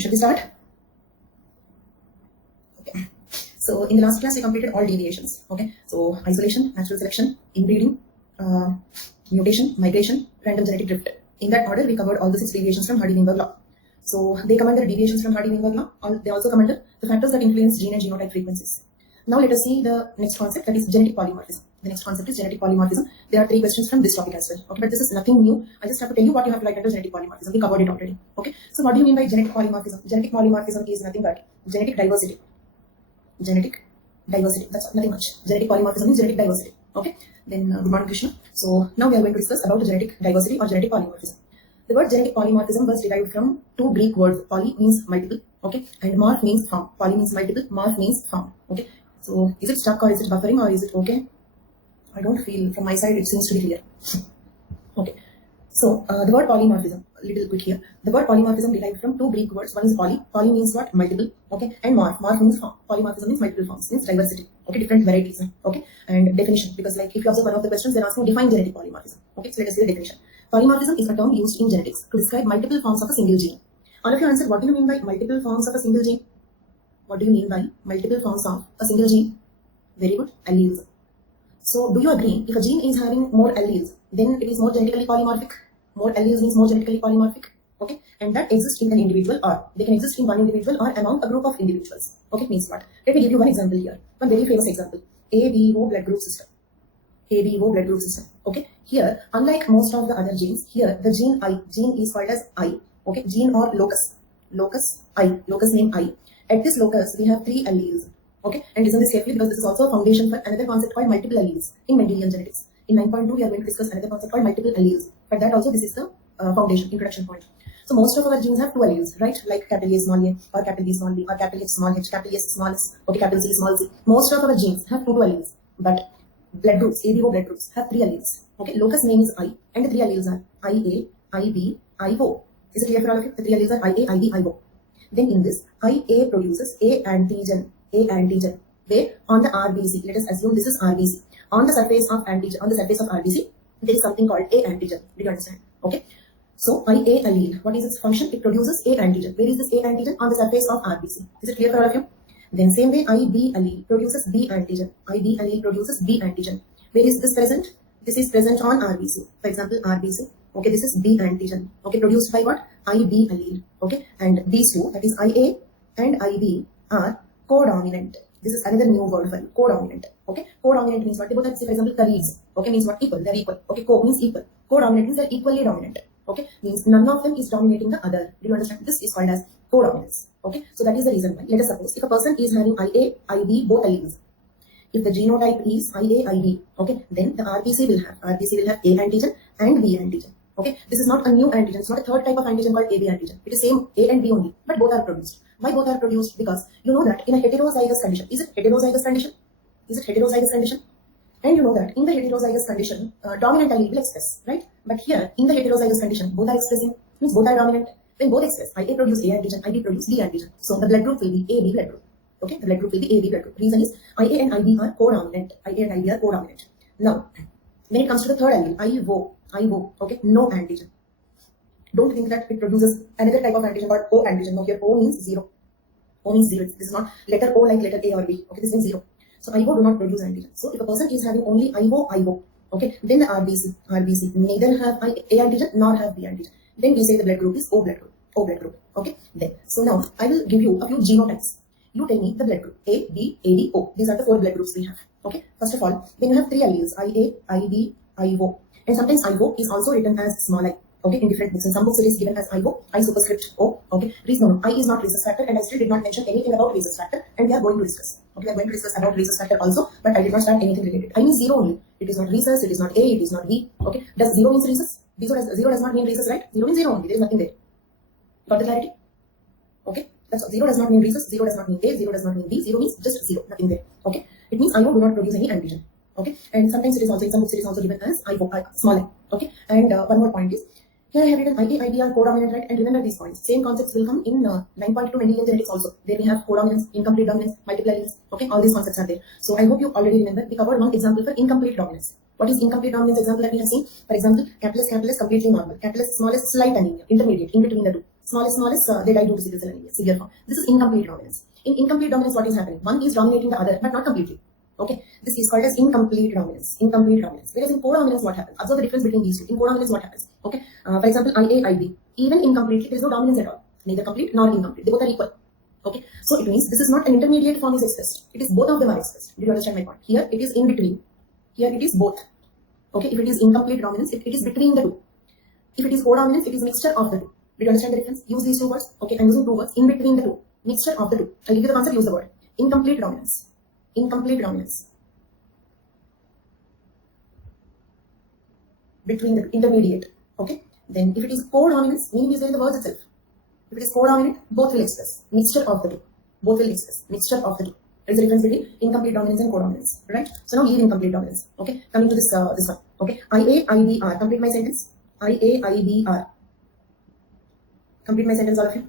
should we start? Okay. So in the last class we completed all deviations. Okay. So isolation, natural selection, inbreeding, mutation, migration, random genetic drift. In that order we covered all the 6 deviations from Hardy-Weinberg law. So they come under deviations from Hardy-Weinberg law. They also come under the factors that influence gene and genotype frequencies. Now let us see the next concept, that is genetic polymorphism. The next concept is genetic polymorphism. There are 3 questions from this topic as well. Okay, but this is nothing new. I just have to tell you what you have to write under genetic polymorphism. We covered it already. Okay, so what do you mean by genetic polymorphism? Genetic polymorphism is nothing but genetic diversity. Genetic diversity. That's nothing much. Genetic polymorphism is genetic diversity. Okay. Then good morning, Krishna. So now we are going to discuss about genetic diversity or genetic polymorphism. The word genetic polymorphism was derived from 2 Greek words. Poly means multiple. Okay, and morph means form. Poly means multiple. Morph means form. Okay. So is it stuck or is it buffering or is it okay? I don't feel, from my side it seems to be clear. Okay. So the word polymorphism, a little quick here. The word polymorphism derived from 2 Greek words. One is poly. Poly means what? Multiple. Okay. And morph. Morph means form. Polymorphism means multiple forms. Means diversity. Okay. Different varieties. Okay. And definition. Because like if you observe one of the questions, they're asking define genetic polymorphism. Okay. So let us see the definition. Polymorphism is a term used in genetics to describe multiple forms of a single gene. All of you answered, what do you mean by multiple forms of a single gene? What do you mean by multiple forms of a single gene? Very good. Alleles. So do you agree, if a gene is having more alleles, then it is more genetically polymorphic? More alleles means more genetically polymorphic. Okay. And that exists in an individual, or they can exist in one individual or among a group of individuals. Okay. Means what? Let me give you one example here. One very famous example. ABO blood group system. ABO blood group system. Okay. Here, unlike most of the other genes, here the gene I, gene is called as I. Okay. Gene or locus. Locus I. Locus name I. At this locus, we have 3 alleles. Okay, and listen this carefully because this is also a foundation for another concept called multiple alleles in Mendelian genetics. In 9.2, we are going to discuss another concept called multiple alleles. For that also, this is the foundation, introduction point. So most of our genes have 2 alleles, right? Like capital A small a, or capital B small b, or capital H small h, capital S small s, okay, capital C small c. Most of our genes have 2 alleles, but blood groups, ABO blood groups, have 3 alleles. Okay, locus name is I, and the 3 alleles are IA, IB, IO. Is it clear for all of you? The 3 alleles are IA, IB, IO. Then in this, IA produces A antigen. Where on the RBC, let us assume this is RBC. On the surface of antigen, on the surface of RBC, there is something called A antigen. Do you understand? Okay. So IA allele, what is its function? It produces A antigen. Where is this A antigen? On the surface of RBC. Is it clear for all of you? Then same way IB allele produces B antigen. IB allele produces B antigen. Where is this present? This is present on RBC. For example, RBC. Okay, this is B antigen. Okay, produced by what? IB allele. Okay, and these two, that is IA and IB, are codominant. This is another new word for you, codominant. Okay, codominant means what? They both have, say, for example, colleagues. Okay, means what? Equal. They're equal. Okay, co means equal. Codominant means they're equally dominant. Okay, means none of them is dominating the other. Do you understand? This is called as codominance. Okay, so that is the reason why. Let us suppose if a person is having IA, IB, both alleles. If the genotype is IA, IB, okay, then the RBC will have A antigen and B antigen. Okay, this is not a new antigen. It's not a third type of antigen called AB antigen. It is same A and B only, but both are produced. Why both are produced? Because you know that in a heterozygous condition, is it heterozygous condition? Is it heterozygous condition? And you know that in the heterozygous condition, dominant allele will express, right? But here, in the heterozygous condition, both are expressing, means both are dominant. When both express, IA produce A antigen, IB produce B antigen. So the blood group will be AB blood group. Okay, the blood group will be AB blood group. Reason is IA and IB are codominant. IA and IB are codominant. Now, when it comes to the third allele, IO, okay, no antigen. Don't think that it produces another type of antigen called O antigen. No, here O means 0. O means 0. This is not letter O like letter A or B. Okay, this means 0. So IO do not produce antigen. So if a person is having only IO, okay, then the RBC neither have A antigen nor have B antigen. Then we say the blood group is O blood group. Okay, then. So now I will give you a few genotypes. You tell me the blood group A, B, AD, O. These are the 4 blood groups we have. Okay, first of all, when you have 3 alleles, IA, IB, IO, and sometimes IO is also written as small I. Okay, in different books. In some books it is given as IO, I superscript O. Okay, please know, I is not rhesus factor, and I still did not mention anything about rhesus factor, and we are going to discuss. Okay, we are going to discuss about rhesus factor also, but I did not start anything related. I mean 0 only. It is not rhesus, it is not A, it is not B. Okay, does 0 means rhesus? 0 does not mean rhesus, right? 0 means 0 only. There is nothing there. Got the clarity? Okay, that's all. 0 does not mean rhesus, 0 does not mean A, 0 does not mean B. 0 means just 0, nothing there. Okay, it means IO do not produce any antigen. Okay, and sometimes it is also in some books it is also given as IO, small I. Okay, and one more point is, here I have written IA, IB are codominant, right? And remember these points. Same concepts will come in 9.2 Mendelian genetics also. There we have codominance, incomplete dominance, multiple alleles. Okay, all these concepts are there. So I hope you already remember. We covered one example for incomplete dominance. What is incomplete dominance example that we have seen? For example, capital S completely normal. Capital S small s slight anemia, intermediate, in between the two. Smallest, they die due to sickle cell anemia, severe form. This is incomplete dominance. In incomplete dominance, what is happening? One is dominating the other, but not completely. Okay, this is called as incomplete dominance. Incomplete dominance. Whereas in codominance, what happens? Observe the difference between these two. In codominance, what happens? Okay, for example, IA, IB, even incompletely, there is no dominance at all. Neither complete nor incomplete. They both are equal. Okay, so it means this is not an intermediate form is expressed. It is both of them are expressed. Did you understand my point? Here it is in between. Here it is both. Okay, if it is incomplete dominance, it is between the two. If it is codominance, it is mixture of the two. Did you understand the difference? Use these two words. Okay, I'm using two words in between the two. Mixture of the two. I'll give you the concept. Use the word incomplete dominance. Incomplete dominance. Between the intermediate. Okay. Then if it is codominance, meaning is there in the words itself. If it is codominant, both will express. Mixture of the two. Both will express. Mixture of the two. There is a difference between incomplete dominance and codominance. Right? So now leave incomplete dominance. Okay. Coming to this one. Okay. IA, IBR. Complete my sentence. IA, IBR. Complete my sentence, all of you.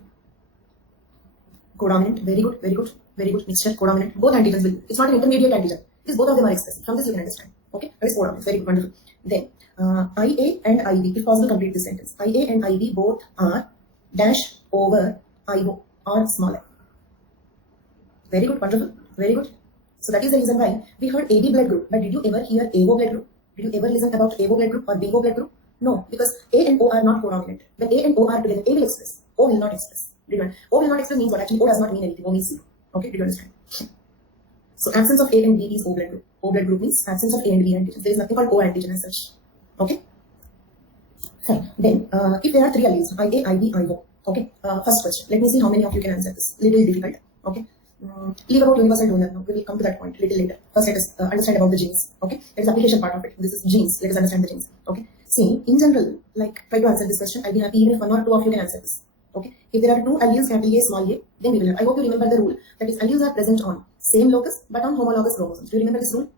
Codominant. Very good. Very good. Very good. Mixture. Codominant. Both antigens will. It's not an intermediate antigen. This both of them are expressed. From this you can understand. Okay. That is codominance. Very good. Wonderful. Then IA and IB. If possible, complete this sentence. IA and IB both are dash over IO or smaller. Very good. Wonderful. Very good. So that is the reason why we heard AB blood group. But did you ever hear AO blood group? Did you ever listen about AO blood group or BO blood group? No, because A and O are not codominant. When A and O are together, A will express. O will not express. Did you understand? O will not express means what? Actually, O does not mean anything. O means zero. Okay, did you understand? So absence of A and B is O blood group. O blood group means absence of A and B antigens. There is nothing called O antigen as such. Okay. Fine. Then, if there are three alleles, IA, IB, IO. Okay. First question. Let me see how many of you can answer this. Little difficult. Okay. Leave about universal donor now. We will come to that point little later. First, let us understand about the genes. Okay. There is application part of it. This is genes. Let us understand the genes. Okay. See, in general, like try to answer this question. I'll be happy even if one or two of you can answer this. Okay. If there are two alleles, capital A, small a, then we will have. I hope you remember the rule. That is, alleles are present on same locus but on homologous chromosomes. Do you remember this rule?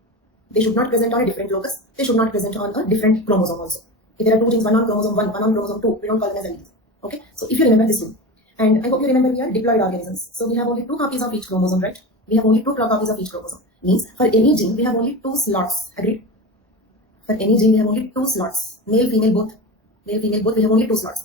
They should not present on a different locus. They should not present on a different chromosome also. If there are two genes, one on chromosome 1, one on chromosome 2, we don't call them as alleles. Okay. So if you remember this rule. And I hope you remember we are diploid organisms. So we have only two copies of each chromosome, right? We have only two copies of each chromosome. Means for any gene, we have only two slots. Agreed? For any gene, we have only two slots. Male, female, both. Male, female, both. We have only two slots.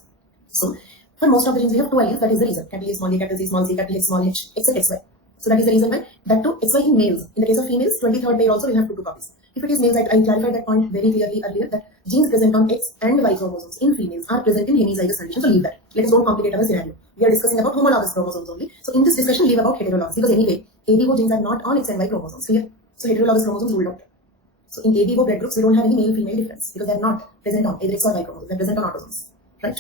So for most of the genes, we have two alleles. That is the reason. Capital A, small a, capital C, small c, capital H, small h, except XY. So that is the reason why that too XY in males. In the case of females, 23rd pair also will have two copies. If it is males, I clarified that point very clearly earlier that genes present on X and Y chromosomes in females are present in hemizygous condition. So leave that. Let us don't complicate our scenario. We are discussing about homologous chromosomes only. So in this discussion, leave about heterologous because anyway, ABO genes are not on X and Y chromosomes. Clear? So heterologous chromosomes ruled out. So in ABO blood groups, we don't have any male-female difference because they are not present on either X or Y chromosomes. They are present on autosomes. Right?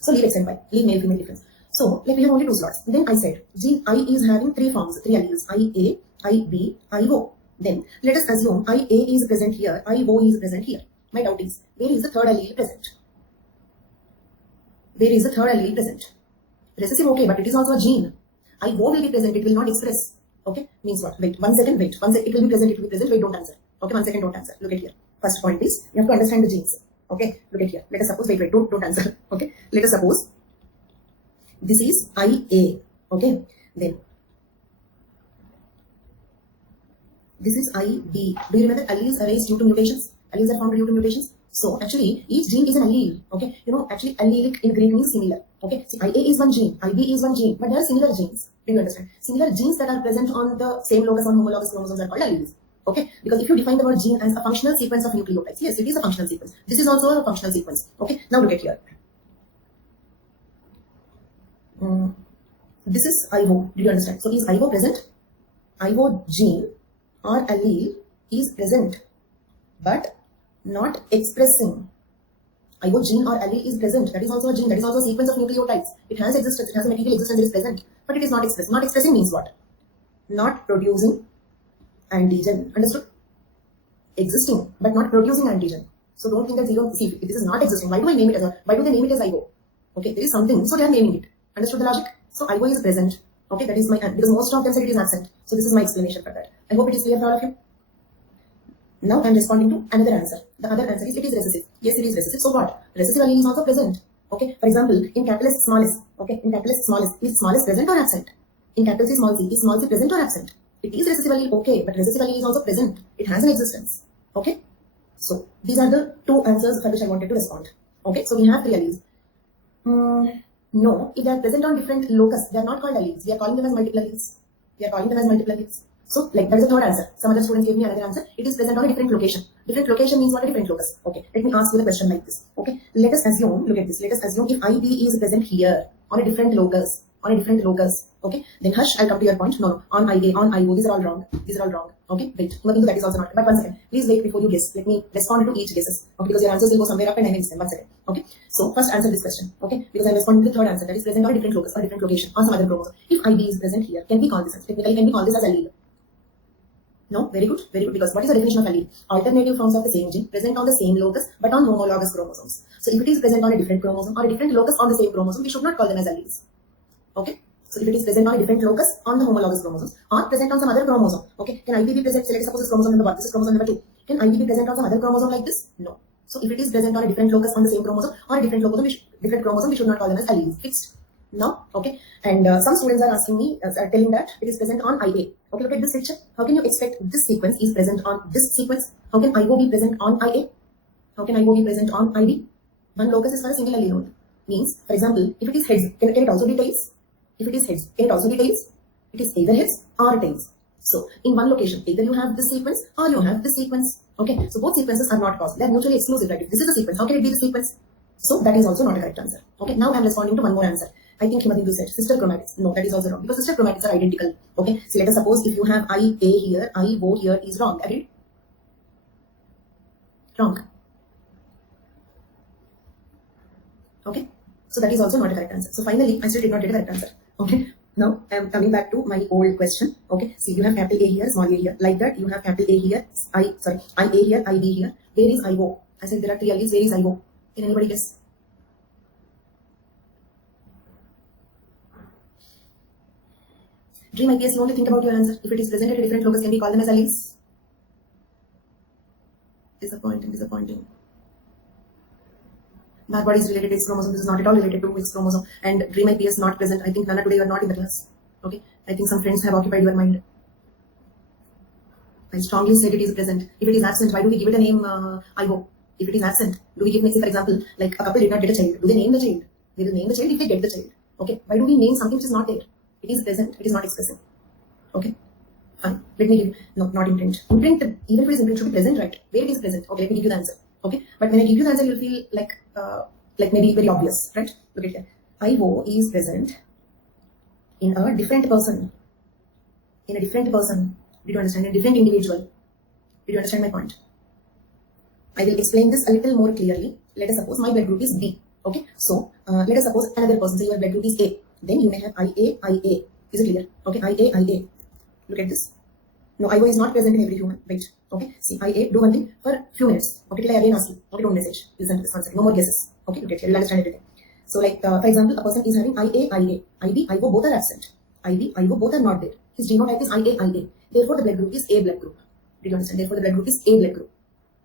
So leave X and Y. Leave male-female difference. So like we have only two slots. Then I said gene I is having three forms, three alleles, IA, IB, IO. Then let us assume IA is present here, IO is present here. My doubt is, where is the third allele present? Where is the third allele present? Recessive, okay, but it is also a gene. IO will be present, it will not express. Okay, means what? Wait, 1 second, wait. 1 second, it will be present, wait, don't answer. Okay, 1 second, don't answer. Look at here. First point is, you have to understand the genes. Okay, look at here. Let us suppose, wait, don't answer. Okay, let us suppose this is IA. Okay, then this is IB. Do you remember alleles arise due to mutations? Alleles are formed due to mutations. So actually, each gene is an allele. Okay, you know, actually allelic in Greek means similar. Okay, see, IA is one gene, IB is one gene, but there are similar genes. Do you understand? Similar genes that are present on the same locus on homologous chromosomes are called alleles. Okay, because if you define the word gene as a functional sequence of nucleotides, yes, it is a functional sequence. This is also a functional sequence. Okay, now look at here. This is IO. Do you understand? So is IO present? IO gene or allele is present, but not expressing. IO gene or allele is present. That is also a gene. That is also a sequence of nucleotides. It has existence. It has a material existence. It is present, but it is not expressed. Not expressing means what? Not producing antigen. Understood? Existing, but not producing antigen. So don't think that zero. See, if this is not existing, why do I name it as a? Why do they name it as IO? Okay, there is something, so they are naming it. Understood the logic? So IO is present. Okay, that is my, because most of them said it is absent. So this is my explanation for that. I hope it is clear for all of you. Now I am responding to another answer. The other answer is it is recessive. Yes, it is recessive. So what? Recessive allele is also present. Okay, for example, in capital S small s. Okay, in capital S small s, is small s present or absent? In capital C small c present or absent? It is recessive allele, okay, but recessive allele is also present. It has an existence. Okay, so these are the two answers for which I wanted to respond. Okay, so we have three alleles. No, if they are present on different locus, they are not called alleles. We are calling them as multiple alleles. We are calling them as multiple alleles. So, like, that is the third answer. Some other students gave me another answer. It is present on a different location. Different location means what? A different locus. Okay, let me ask you the question like this. Okay, let us assume, look at this, let us assume if IB is present here on a different locus, okay, then hush, I'll come to your point. No, on IA, on IO, these are all wrong. These are all wrong. Okay, wait, that is also not. But 1 second, please wait before you guess. Let me respond to each guesses. Okay, because your answers will go somewhere up and I may miss them. 1 second. Okay, so first answer this question. Okay, because I'm responding to the third answer, that is present on a different locus or different location on some other chromosome. If IB is present here, can we call this as technically? Can we call this as allele? No, very good, because what is the definition of allele? Alternative forms of the same gene present on the same locus but on homologous chromosomes. So if it is present on a different chromosome or a different locus on the same chromosome, we should not call them as alleles. Okay, so if it is present on a different locus on the homologous chromosomes or present on some other chromosome, okay, can IB be present? Select suppose this chromosome number 1, this is chromosome number 2. Can IB be present on some other chromosome like this? No. So if it is present on a different locus on the same chromosome or a different chromosome, we should not call them as alleles. Fixed. Now, okay, and some students are asking me, are telling that it is present on IA. Okay, look at this picture. How can you expect this sequence is present on this sequence? How can IO be present on IA? How can IO be present on IB? One locus is for a single allele only. Means, for example, if it is heads, can it also be tails? If it is heads, can it also be tails? It is either heads or tails. So, in one location, either you have this sequence or you have this sequence. Okay, so both sequences are not possible. They are mutually exclusive, right? If this is a sequence, how can it be the sequence? So, that is also not a correct answer. Okay, now I am responding to one more answer. I think Himadindu said sister chromatids. No, that is also wrong because sister chromatids are identical. Okay, so let us suppose if you have IA here, IO here is wrong. Agreed? Wrong. Okay, so that is also not a correct answer. So finally, I still did not get a correct answer. Okay, now I am coming back to my old question. Okay, see, you have capital A here, small a here. Like that, you have capital A here, IA here, IB here. Where is IO? I said there are 3 alleles. Where is IO? Can anybody guess? Dream IPS, you only think about your answer. If it is present at a different locus, can we call them as alleles? Disappointing. That body is related to X chromosome. This is not at all related to X chromosome. And Dream IPS not present. I think Nana today you are not in the class. Okay. I think some friends have occupied your mind. I strongly said it is present. If it is absent, why do we give it a name IO? If it is absent, do we give, say for example, like a couple did not get a child. Do they name the child? They will name the child if they get the child. Okay. Why do we name something which is not there? It is present, it is not expressive. Okay, fine. Let me give, no, not imprint. Imprint, even if it is imprint, should be present, right? Where it is present. Okay, let me give you the answer. Okay, but when I give you the answer, you'll feel like maybe very obvious, right? Look at here. IO is present in a different person. In a different person. Did you understand? A different individual. Did you understand my point? I will explain this a little more clearly. Let us suppose my blood group is B. Okay, so let us suppose another person, say your blood group is A. Then you may have IA. Is it clear? Okay, IA. Look at this. No, IO is not present in every human. Wait. Okay, see, IA, do one thing for few minutes. Okay, till I again ask you. Okay, don't message. Listen to this concept. No more guesses. Okay, look at here. You'll understand everything. So, like, for example, a person is having IA. IB, IO, both are absent. IB, IO, both are not there. His genotype is IA. Therefore, the blood group is A blood group. Did you understand? Therefore, the blood group is A blood group.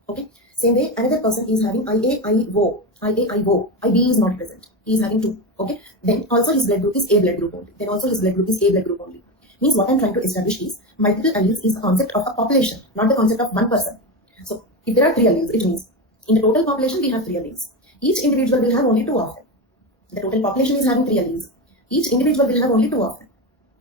Okay. Same way, another person is having IO. IB is not present. He is having 2. Okay. Then also his blood group is A blood group only. Means what I am trying to establish is multiple alleles is the concept of a population, not the concept of one person. So if there are 3 alleles, it means in the total population we have 3 alleles. Each individual will have only 2 of them. The total population is having 3 alleles. Each individual will have only 2 of them.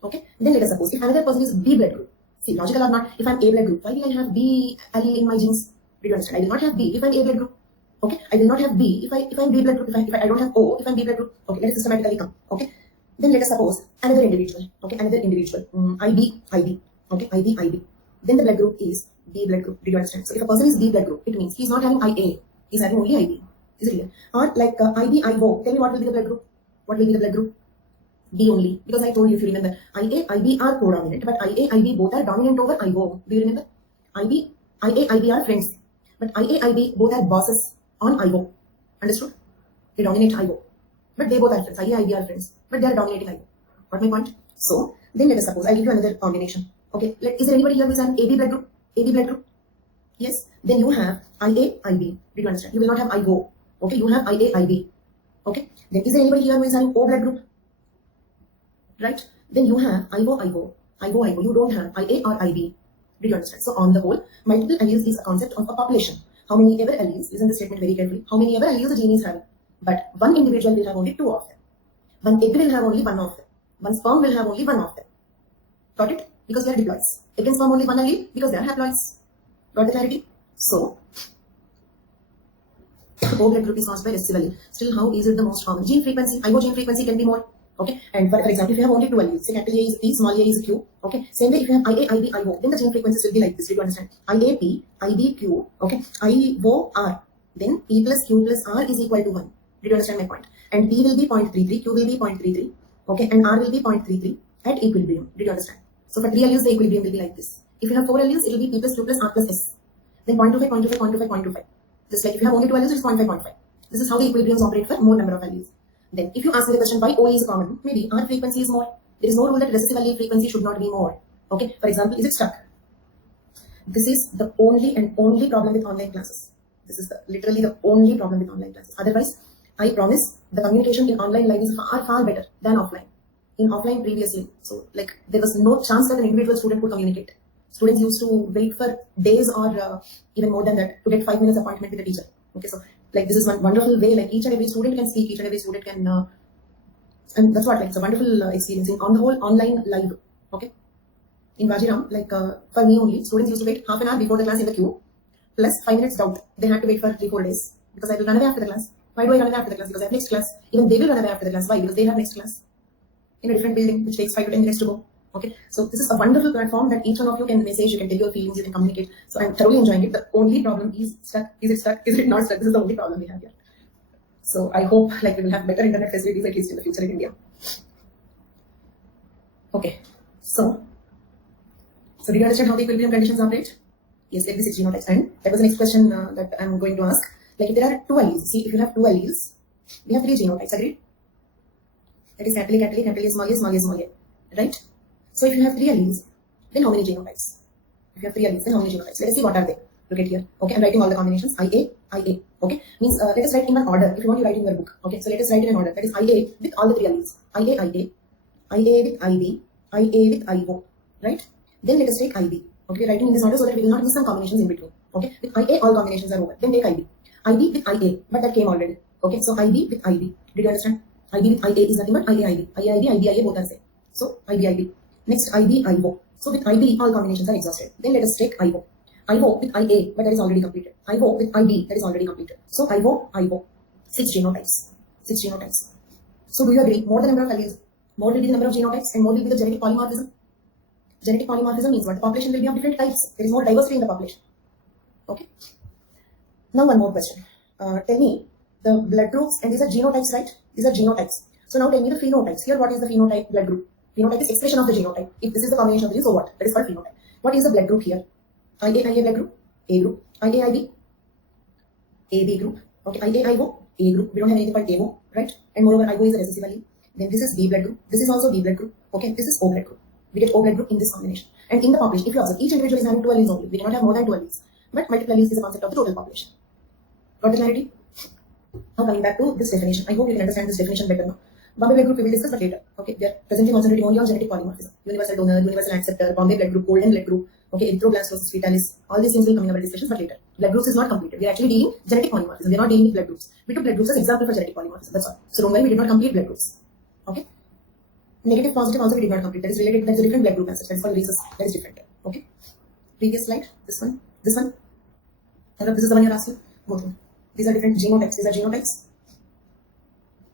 Okay. Then let us suppose if another person is B blood group. See, logical or not, if I am A blood group, why will I have B allele in my genes? Did you understand? I will not have B if I am A blood group. Okay, I will not have B if I am B blood group. If I don't have O if I am B blood group. Okay, let us systematically come. Okay, then let us suppose another individual. Okay, IB. Okay, IB. Then the blood group is B blood group. Did you understand? So if a person is B blood group, it means he is not having IA. He is having only IB. Is it clear? Or like IB, IO. Tell me what will be the blood group? What will be the blood group? B only. Because I told you, if you remember, IA, IB are codominant, but IA, IB both are dominant over IO. Do you remember? IA, IB are friends, but IA, IB both are bosses on IO. Understood? They dominate IO. But they both are friends. IA, IB are friends, but they are dominating IO. Got my point? So, then let us suppose, I'll give you another combination. Okay, is there anybody here who is an AB blood group? AB blood group? Yes. Then you have IA, IB. Did you understand? You will not have IO. Okay, you have IA, IB. Okay. Then is there anybody here who is having O blood group? Right? Then you have IO. You don't have IA or IB. Did you understand? So on the whole, multiple alleles is a concept of a population. How many ever alleles, listen to the statement very carefully, how many ever alleles the gene is having, but one individual will have only 2 of them. One egg will have only one of them. One sperm will have only one of them. Got it? Because they are diploids. Egg and sperm only one allele because they are haploids. Got the clarity? So, O blood group is caused by recessive allele. Still, how is it the most common? Gene frequency, IO gene frequency can be more. Okay, and for example, if you have only two alleles, say capital A is P, small a is Q. Okay, same way if you have IA, IB, IO, then the gene frequencies will be like this. Do you understand? IAP, IBQ, okay, IOR, then P plus Q plus R is equal to 1. Did you understand my point? And P will be 0.33, Q will be 0.33, okay, and R will be 0.33 at equilibrium. Did you understand? So for 3 alleles, the equilibrium will be like this. If you have 4 alleles, it will be P plus Q plus R plus S. Then 0.25, 0.25, 0.25, 0.25. Just like if you have only 2 alleles, it's 0.5, 0.5. This is how the equilibriums operate for more number of alleles. Then, if you ask me the question why OA is common, maybe R frequency is more. There is no rule that recessive allele frequency should not be more. Okay, for example, is it stuck? This is the only and only problem with online classes. This is literally the only problem with online classes. Otherwise, I promise the communication in online live is far better than offline. In offline previously, so like there was no chance that an individual student could communicate. Students used to wait for days or even more than that to get 5 minutes appointment with the teacher. Okay, so like this is one wonderful way, like each and every student can speak, each and every student can, and that's what, like it's a wonderful experience on the whole online live. Okay, in Vajiram, like for me only, students used to wait half an hour before the class in the queue, plus 5 minutes doubt. They had to wait for 3-4 days because I will run away after the class. Why do I run away after the class? Because I have next class. Even they will run away after the class. Why? Because they have next class in a different building, which takes 5 to 10 minutes to go. Okay, so this is a wonderful platform that each one of you can message, you can tell your feelings, you can communicate. So I'm thoroughly enjoying it. The only problem is stuck. Is it stuck? Is it not stuck? This is the only problem we have here. So I hope like we will have better internet facilities at least in the future in India. Okay, so did you understand how the equilibrium conditions operate? Yes, like this is genotypes. And that was the next question that I'm going to ask. Like if there are 2 alleles, see if you have 2 alleles, we have 3 genotypes, agreed? That is capital A, small a, small a, small a, right? So if you have 3 alleles, then how many genotypes? If you have 3 alleles, then how many genotypes? Let us see what are they. Look at here. Okay, I'm writing all the combinations. IA, IA. Okay, means let us write in an order. If you want to write in your book. Okay, so let us write in an order. That is IA with all the 3 alleles. IA, IA, IA with IB, IA with IO. Right? Then let us take IB. Okay, we're writing in this order so that we will not miss some combinations in between. Okay, with IA, all combinations are over. Then take IB. IB with IA, but that came already. Okay, so IB with IB. Did you understand? IB with IA is nothing but IA, IB. IA, IB, IB, IA both are same. So IB, IB. Next, IB, IO. So with IB, all combinations are exhausted. Then let us take IO. IO with IA, but that is already completed. IO with IB, that is already completed. So IO, IO. 6 genotypes. 6 genotypes. So do you agree? More the number of alleles, more will be the number of genotypes, and more will be the genetic polymorphism. Genetic polymorphism means what? The population will be of different types. There is more diversity in the population. Okay. Now one more question. Tell me the blood groups, and these are genotypes, right? These are genotypes. So now tell me the phenotypes. Here, what is the phenotype blood group? Phenotype is expression of the genotype. If this is the combination of these, so what? That is called phenotype. What is the blood group here? IA, IA blood group, A group. IA, IB, AB group. Okay, IA, IO, A group. We don't have anything called AO, right? And moreover, IO is a recessive allele. Then this is B blood group. This is also B blood group. Okay, this is O blood group. We get O blood group in this combination. And in the population, if you observe, each individual is having 2 alleles only. We cannot have more than 2 alleles. But multiple alleles is the concept of the total population. Got the clarity? Now coming back to this definition. I hope you can understand this definition better now. Bombay blood group we will discuss but later. Okay, they are presently concentrating only on genetic polymorphism. Universal donor, universal acceptor, Bombay blood group, golden blood group, okay, erythroblastosis fetalis. All these things will come in our discussions but later. Blood groups is not completed. We are actually dealing genetic polymorphism. We are not dealing with blood groups. We took blood groups as example for genetic polymorphism. That's all. So don't worry, we did not complete blood groups. Okay. Negative, positive also we did not complete. That is related. That is a different blood group message. That is called rhesus. That is different. Okay. Previous slide. This one. This one. This is the one you're asking. Both. These are different genotypes. These are genotypes.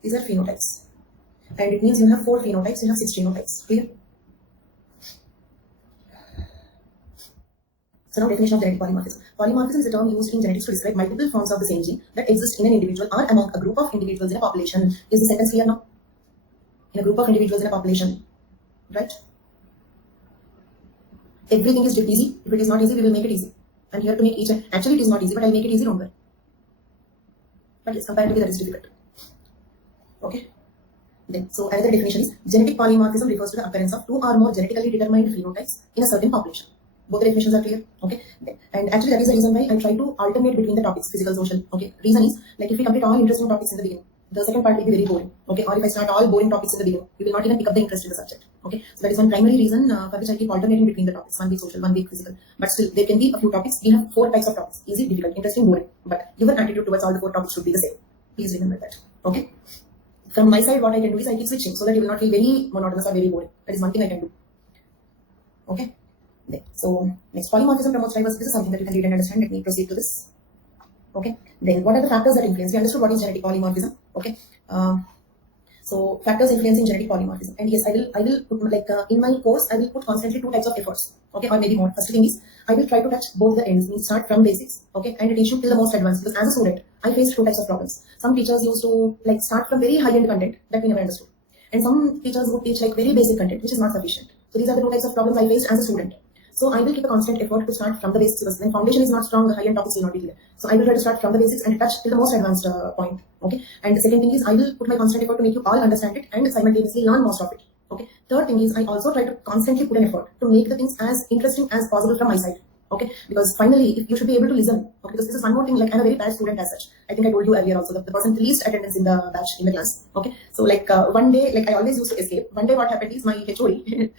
These are phenotypes. And it means you have 4 phenotypes, you have 6 genotypes. Clear? So now definition of genetic polymorphism. Polymorphism is a term used in genetics to describe multiple forms of the same gene that exist in an individual or among a group of individuals in a population. Is the sentence clear now? In a group of individuals in a population. Right? Everything is easy. If it is not easy, we will make it easy. I'm here to make each. Actually, it is not easy, but I'll make it easy, don't worry. But yes, comparatively, that is difficult. Okay? Then, so another definition is genetic polymorphism refers to the occurrence of 2 or more genetically determined phenotypes in a certain population. Both the definitions are clear. Okay. Then, and actually that is the reason why I try to alternate between the topics, physical, social. Okay. Reason is like if we complete all interesting topics in the beginning, the second part will be very boring. Okay. Or if I start all boring topics in the beginning, you will not even pick up the interest in the subject. Okay. So that is one primary reason for which I keep alternating between the topics. 1 week social, 1 week physical. But still there can be a few topics. We have 4 types of topics. Easy, difficult, interesting, boring. But your attitude towards all the 4 topics should be the same. Please remember that. Okay. from my side, what I can do is I keep switching so that you will not feel very monotonous or very boring. That is one thing I can do. Okay. So next, polymorphism promotes diversity. This is something that you can read and understand. Let me proceed to this. Okay. Then what are the factors that influence? We understood what is genetic polymorphism. Okay. So factors influencing genetic polymorphism. And yes, I will put in my course, I will put constantly 2 types of efforts. Okay, or maybe more. First thing is I will try to touch both the ends. Means start from basics. Okay, and teach you till the most advanced. Because as a student, I faced 2 types of problems. Some teachers used to start from very high end content that we never understood, and some teachers would teach very basic content which is not sufficient. So these are the 2 types of problems I faced as a student. So I will keep a constant effort to start from the basics, because when foundation is not strong, the high-end topics will not be clear. So I will try to start from the basics and touch till the most advanced point. Okay. And the second thing is I will put my constant effort to make you all understand it and simultaneously learn most of it. Okay. Third thing is I also try to constantly put an effort to make the things as interesting as possible from my side. Okay, because finally, if you should be able to listen. Okay, because this is one more thing. I'm a very bad student as such. I think I told you earlier also, the person with least attendance in the batch in the class. Okay, so one day, I always used to escape. One day, what happened is my HOD,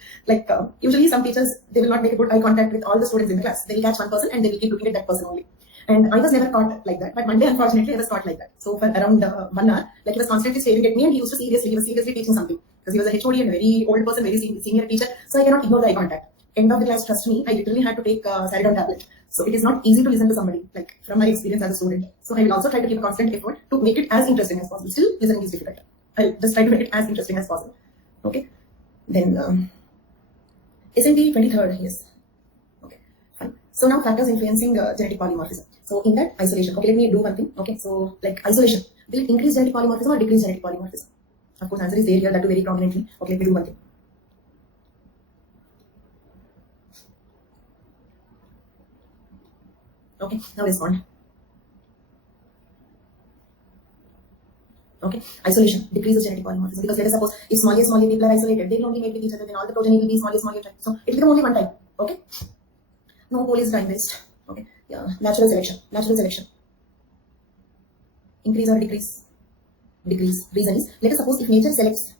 usually some teachers, they will not make a good eye contact with all the students in the class. They will catch one person and they will keep looking at that person only. And I was never caught like that. But one day, unfortunately, I was caught like that. So for around 1 hour, he was constantly staring at me, and he was seriously teaching something, because he was a HOD and a very old person, very senior teacher. So I cannot ignore the eye contact. End of the class, trust me, I literally had to take Saridon tablet. So it is not easy to listen to somebody, from my experience as a student. So I will also try to give a constant effort to make it as interesting as possible. Still, listening is difficult. I'll just try to make it as interesting as possible. Okay. Then, SNP 23rd, yes. Okay, fine. So now factors influencing genetic polymorphism. So in that, isolation. Okay, let me do one thing. Okay, so isolation. Will it increase genetic polymorphism or decrease genetic polymorphism? Of course, answer is there here, that too very prominently. Okay, let me do one thing. Okay, now respond. Okay, isolation decreases genetic polymorphism, because let us suppose if small a people are isolated, they will only mate with each other, then all the progeny will be small a type. So it will become only one type. Okay, no whole is time based. Okay, yeah, natural selection. Increase or decrease? Decrease. Reason is, let us suppose if nature selects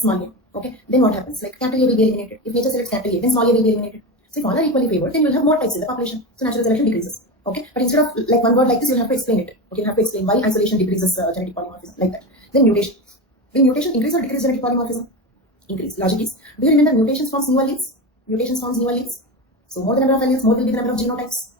small a, okay, then what happens? Capital A will be eliminated. If nature selects capital A, then small a will be eliminated. So if all are equally favored, then you will have more types in the population. So natural selection decreases. Okay, but instead of one word like this, you have to explain it. Okay, you have to explain why isolation decreases genetic polymorphism, like that. Then mutation. Will mutation increase or decrease genetic polymorphism? Increase. Logic is, do you remember mutations forms new alleles? So more the number of alleles, more will be the number of genotypes.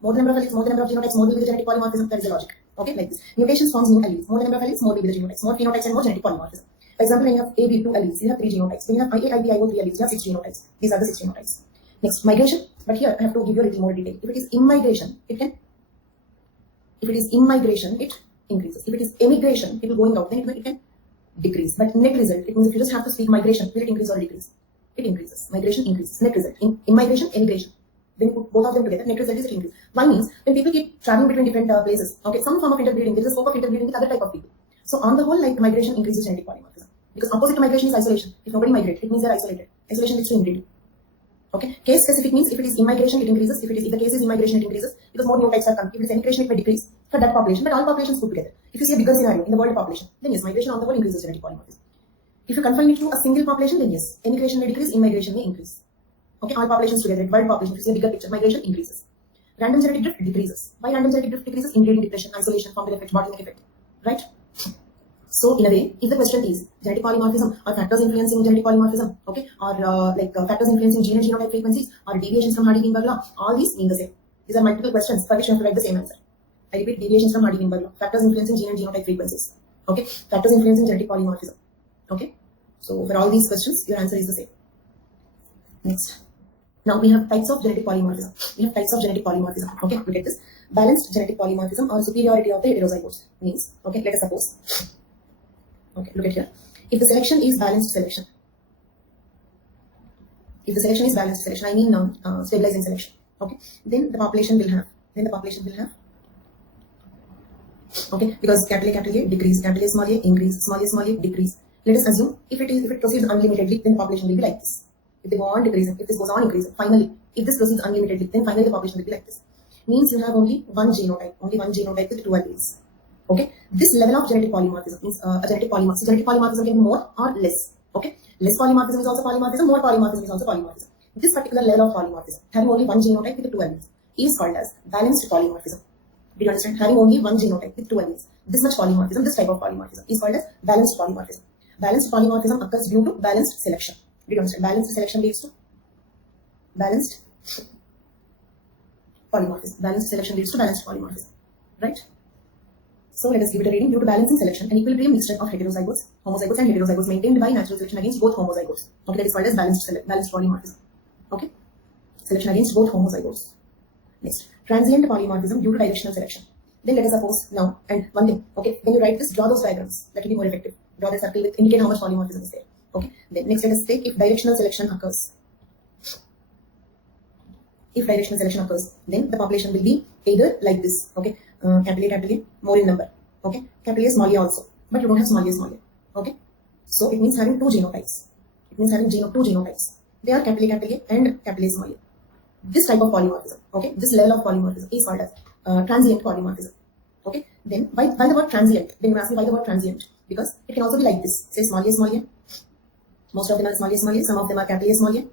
More the number of alleles, more the number of genotypes, more will be the genetic polymorphism. That is the logic. Okay, like this. Mutations forms new alleles. More the number of alleles, more will be the genotypes. More phenotypes and more genetic polymorphism. For example, when you have A, B, 2 alleles, you have 3 genotypes. When you have IA, IB, IO, 3 alleles, you have 6 genotypes. These are the 6 genotypes. Next, migration. But here I have to give you a little more detail. If it is immigration, it increases. If it is emigration, people going out, then it can decrease. But net result, it means if you just have to speak migration, will it increase or decrease? It increases. Migration increases. Net result. In immigration, emigration. When you put both of them together, net result is it increase. Why means when people keep traveling between different places, okay, some form of interbreeding, there is a scope of interbreeding with other type of people. So on the whole, migration increases genetic polymorphism. Because opposite to migration is isolation. If nobody migrates, it means they are isolated. Isolation leads to inbreeding. Okay, case specific means if it is immigration, it increases. If the case is immigration, it increases because more new types are coming. If it is emigration, it may decrease for that population, but all populations put together. If you see a bigger scenario in the world population, then yes, migration on the whole increases genetic polymorphism. If you confine it to a single population, then yes, emigration may decrease, immigration may increase. Okay, all populations together, world population, if you see a bigger picture, migration increases. Random genetic drift decreases. Why random genetic drift decreases? Inbreeding, depression, isolation, fountain effect, bottleneck effect, right? So in a way, if the question is genetic polymorphism or factors influencing genetic polymorphism, okay, or factors influencing gene and genotype frequencies or deviations from Hardy-Weinberg law, all these mean the same. These are multiple questions for which you have to write the same answer. I repeat, deviations from Hardy-Weinberg law, factors influencing gene and genotype frequencies, okay, factors influencing genetic polymorphism, okay. So for all these questions, your answer is the same. Next. Now we have types of genetic polymorphism. Okay, look at this. Balanced genetic polymorphism or superiority of the heterozygotes means, okay, let us suppose. Okay, look at here. If the selection is balanced selection, I mean stabilizing selection. Okay, then the population will have. Okay, because capital A decrease, capital A small a increase, small a decrease. Let us assume if it proceeds unlimitedly, then the population will be like this. If they go on decreasing, if this goes on increasing, finally, if this proceeds unlimitedly, then finally the population will be like this. Means you have only one genotype with 2 alleles. Okay, this level of genetic polymorphism means a genetic polymorphism. Genetic polymorphism can be more or less. Okay, less polymorphism is also polymorphism, more polymorphism is also polymorphism. This particular level of polymorphism, having only one genotype with 2 alleles, is called as balanced polymorphism. Do you understand? Having only one genotype with two alleles. This much polymorphism, this type of polymorphism is called as balanced polymorphism. Balanced polymorphism occurs due to balanced selection. Do you understand? Balanced selection leads to balanced polymorphism. Balanced selection leads to balanced polymorphism. Right? So let us give it a reading. Due to balancing selection, an equilibrium mixture of heterozygotes, homozygotes and heterozygotes maintained by natural selection against both homozygotes. Okay, that is called as balanced polymorphism. Okay? Selection against both homozygotes. Next, transient polymorphism due to directional selection. Then let us suppose now, and one thing, okay, when you write this, draw those diagrams. That will be more effective. Draw the circle with indicate how much polymorphism is there. Okay. Then next let us take if directional selection occurs. If directional selection occurs, then the population will be either like this. Okay. Capital A, more in number. Okay. Capital A, small a also. But you don't have small a. Okay. So it means having two genotypes. It means having two genotypes. They are capital A and capital A, small a. This type of polymorphism, okay, this level of polymorphism is called as transient polymorphism. Okay, then by the word transient, then you ask me why the word transient? Because it can also be like this, say small a. Most of them are small a, some of them are capital A, small a,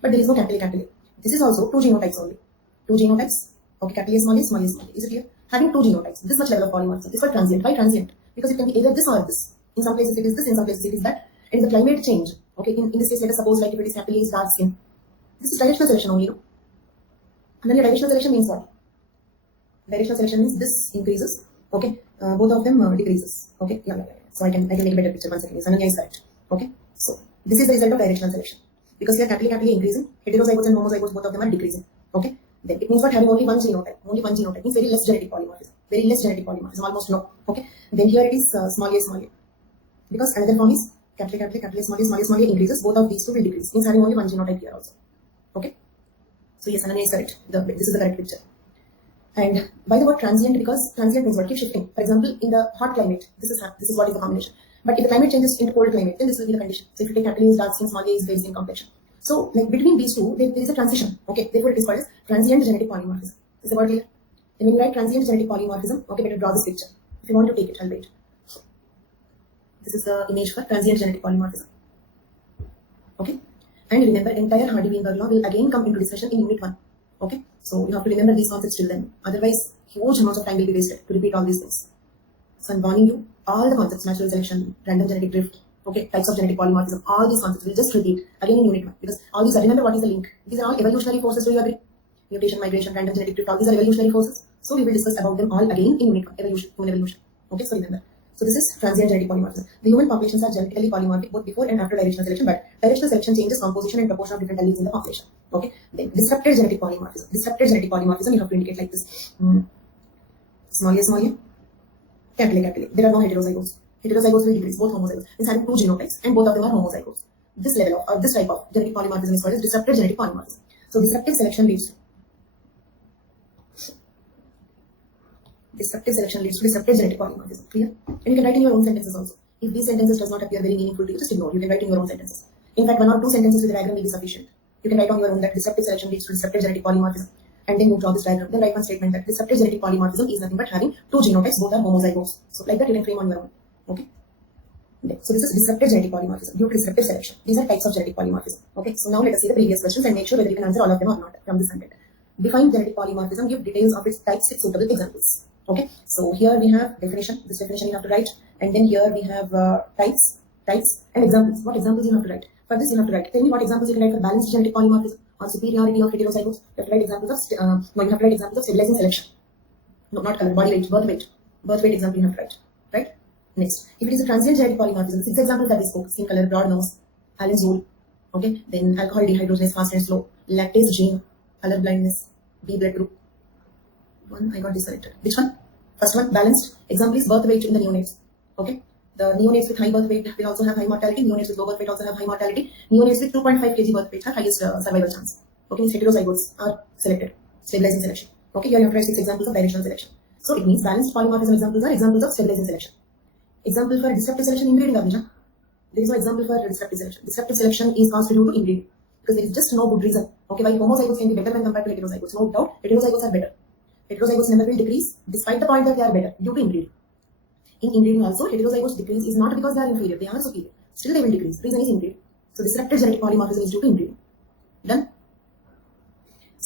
but there is no capital A. This is also two genotypes only. Two genotypes, okay, capital A, small a, small a, small a. Is it clear? Having two genotypes, this much level of polymorphism is called transient. Why transient? Because it can be either this or this. In some places it is this, in some places it is that. And the climate change, okay, in this case, let us suppose like if it is capital A is dark skin. This is directional selection only, no? And then your directional selection means what? Directional selection means this increases, okay, both of them decreases, okay. Yeah. So I can make a better picture. One second. Ananya is correct, okay. So this is the result of directional selection because here capital A increasing, heterozygotes and homozygotes both of them are decreasing, okay. Then it means what? Having only one genotype means very less genetic polymorphism, almost no, okay. Then here it is small a, because another form is capital A, small a increases. Both of these two will decrease. Means having only one genotype here also, okay. So yes, Ananya is correct. This is the correct picture. And by the word transient, because transient means what? Keep shifting. For example, in the hot climate, this is what is the combination. But if the climate changes into cold climate, then this will be the condition. So if you take capital A is dark skin, small a is very same complexion. So like between these two, there is a transition. Okay, therefore it is called as transient genetic polymorphism. Is the word clear? And when you write transient genetic polymorphism, okay, better draw this picture. If you want to take it, I'll wait. This is the image for transient genetic polymorphism. Okay. And remember, entire Hardy-Weinberg law will again come into discussion in unit 1. Okay, so you have to remember these concepts till then. Otherwise, huge amounts of time will be wasted to repeat all these things. So I'm warning you, all the concepts, natural selection, random genetic drift, okay, types of genetic polymorphism, all these concepts will just repeat again in unit 1. Because all these are, remember what is the link? These are all evolutionary forces, do you agree? Mutation, migration, random genetic drift, all these are evolutionary forces. So we will discuss about them all again in unit 1, human evolution. Okay, so remember. So this is transient genetic polymorphism. The human populations are genetically polymorphic both before and after directional selection, but directional selection changes composition and proportion of different alleles in the population. Okay. Then disrupted genetic polymorphism. Disrupted genetic polymorphism you have to indicate like this. Small a, capital A. There are no heterozygotes. Heterozygotes will decrease, both homozygotes. It's having two genotypes and both of them are homozygotes. This level of this type of genetic polymorphism is called as disrupted genetic polymorphism. So disruptive selection leads to disruptive genetic polymorphism. Clear? And you can write in your own sentences also. If these sentences does not appear very meaningful to you, just ignore. You can write in your own sentences. In fact, 1 or 2 sentences with the diagram will be sufficient. You can write on your own that disruptive selection leads to disruptive genetic polymorphism. And then you draw this diagram. Then write one statement that disruptive genetic polymorphism is nothing but having two genotypes, both are homozygotes. So like that you can frame on your own. Okay. So this is disruptive genetic polymorphism due to disruptive selection. These are types of genetic polymorphism. Okay. So now let us see the previous questions and make sure whether you can answer all of them or not from this content. Define genetic polymorphism. Give details of its types with suitable examples. Okay, so here we have definition. This definition you have to write, and then here we have types, and examples. What examples you have to write? For this you have to write. Tell me what examples you can write for balanced genetic polymorphism or superiority of heterozygotes. You have to write examples of you have to write examples of stabilizing selection. No, not color, body weight, birth weight example you have to write. Right. Next, if it is a transient genetic polymorphism, 6 examples that we spoke: skin color, broad nose, Allen's rule. Okay, then alcohol dehydrogenase fast and slow, lactase gene, color blindness, B blood group. One I got disconnected. Which one? First one, balanced. Example is birth weight in the neonates. Okay. The neonates with high birth weight will also have high mortality. Neonates with low birth weight also have high mortality. Neonates with 2.5 kg birth weight have highest survival chance. Okay. Means heterozygotes are selected. Stabilizing selection. Okay. Here you have to write 6 examples of directional selection. So it means balanced polymorphism examples are examples of stabilizing selection. Example for disruptive selection, inbreeding. There is no example for disruptive selection. Disruptive selection is caused due to inbreeding. Because there is just no good reason. Okay. While homozygotes can be better when compared to heterozygotes. No doubt, heterozygotes are better. Heterozygotes number will decrease despite the point that they are better due to inbreeding. In inbreeding also, heterozygotes decrease is not because they are inferior, they are superior. Still they will decrease. Reason is inbreeding. So disruptive genetic polymorphism is due to inbreeding. Done?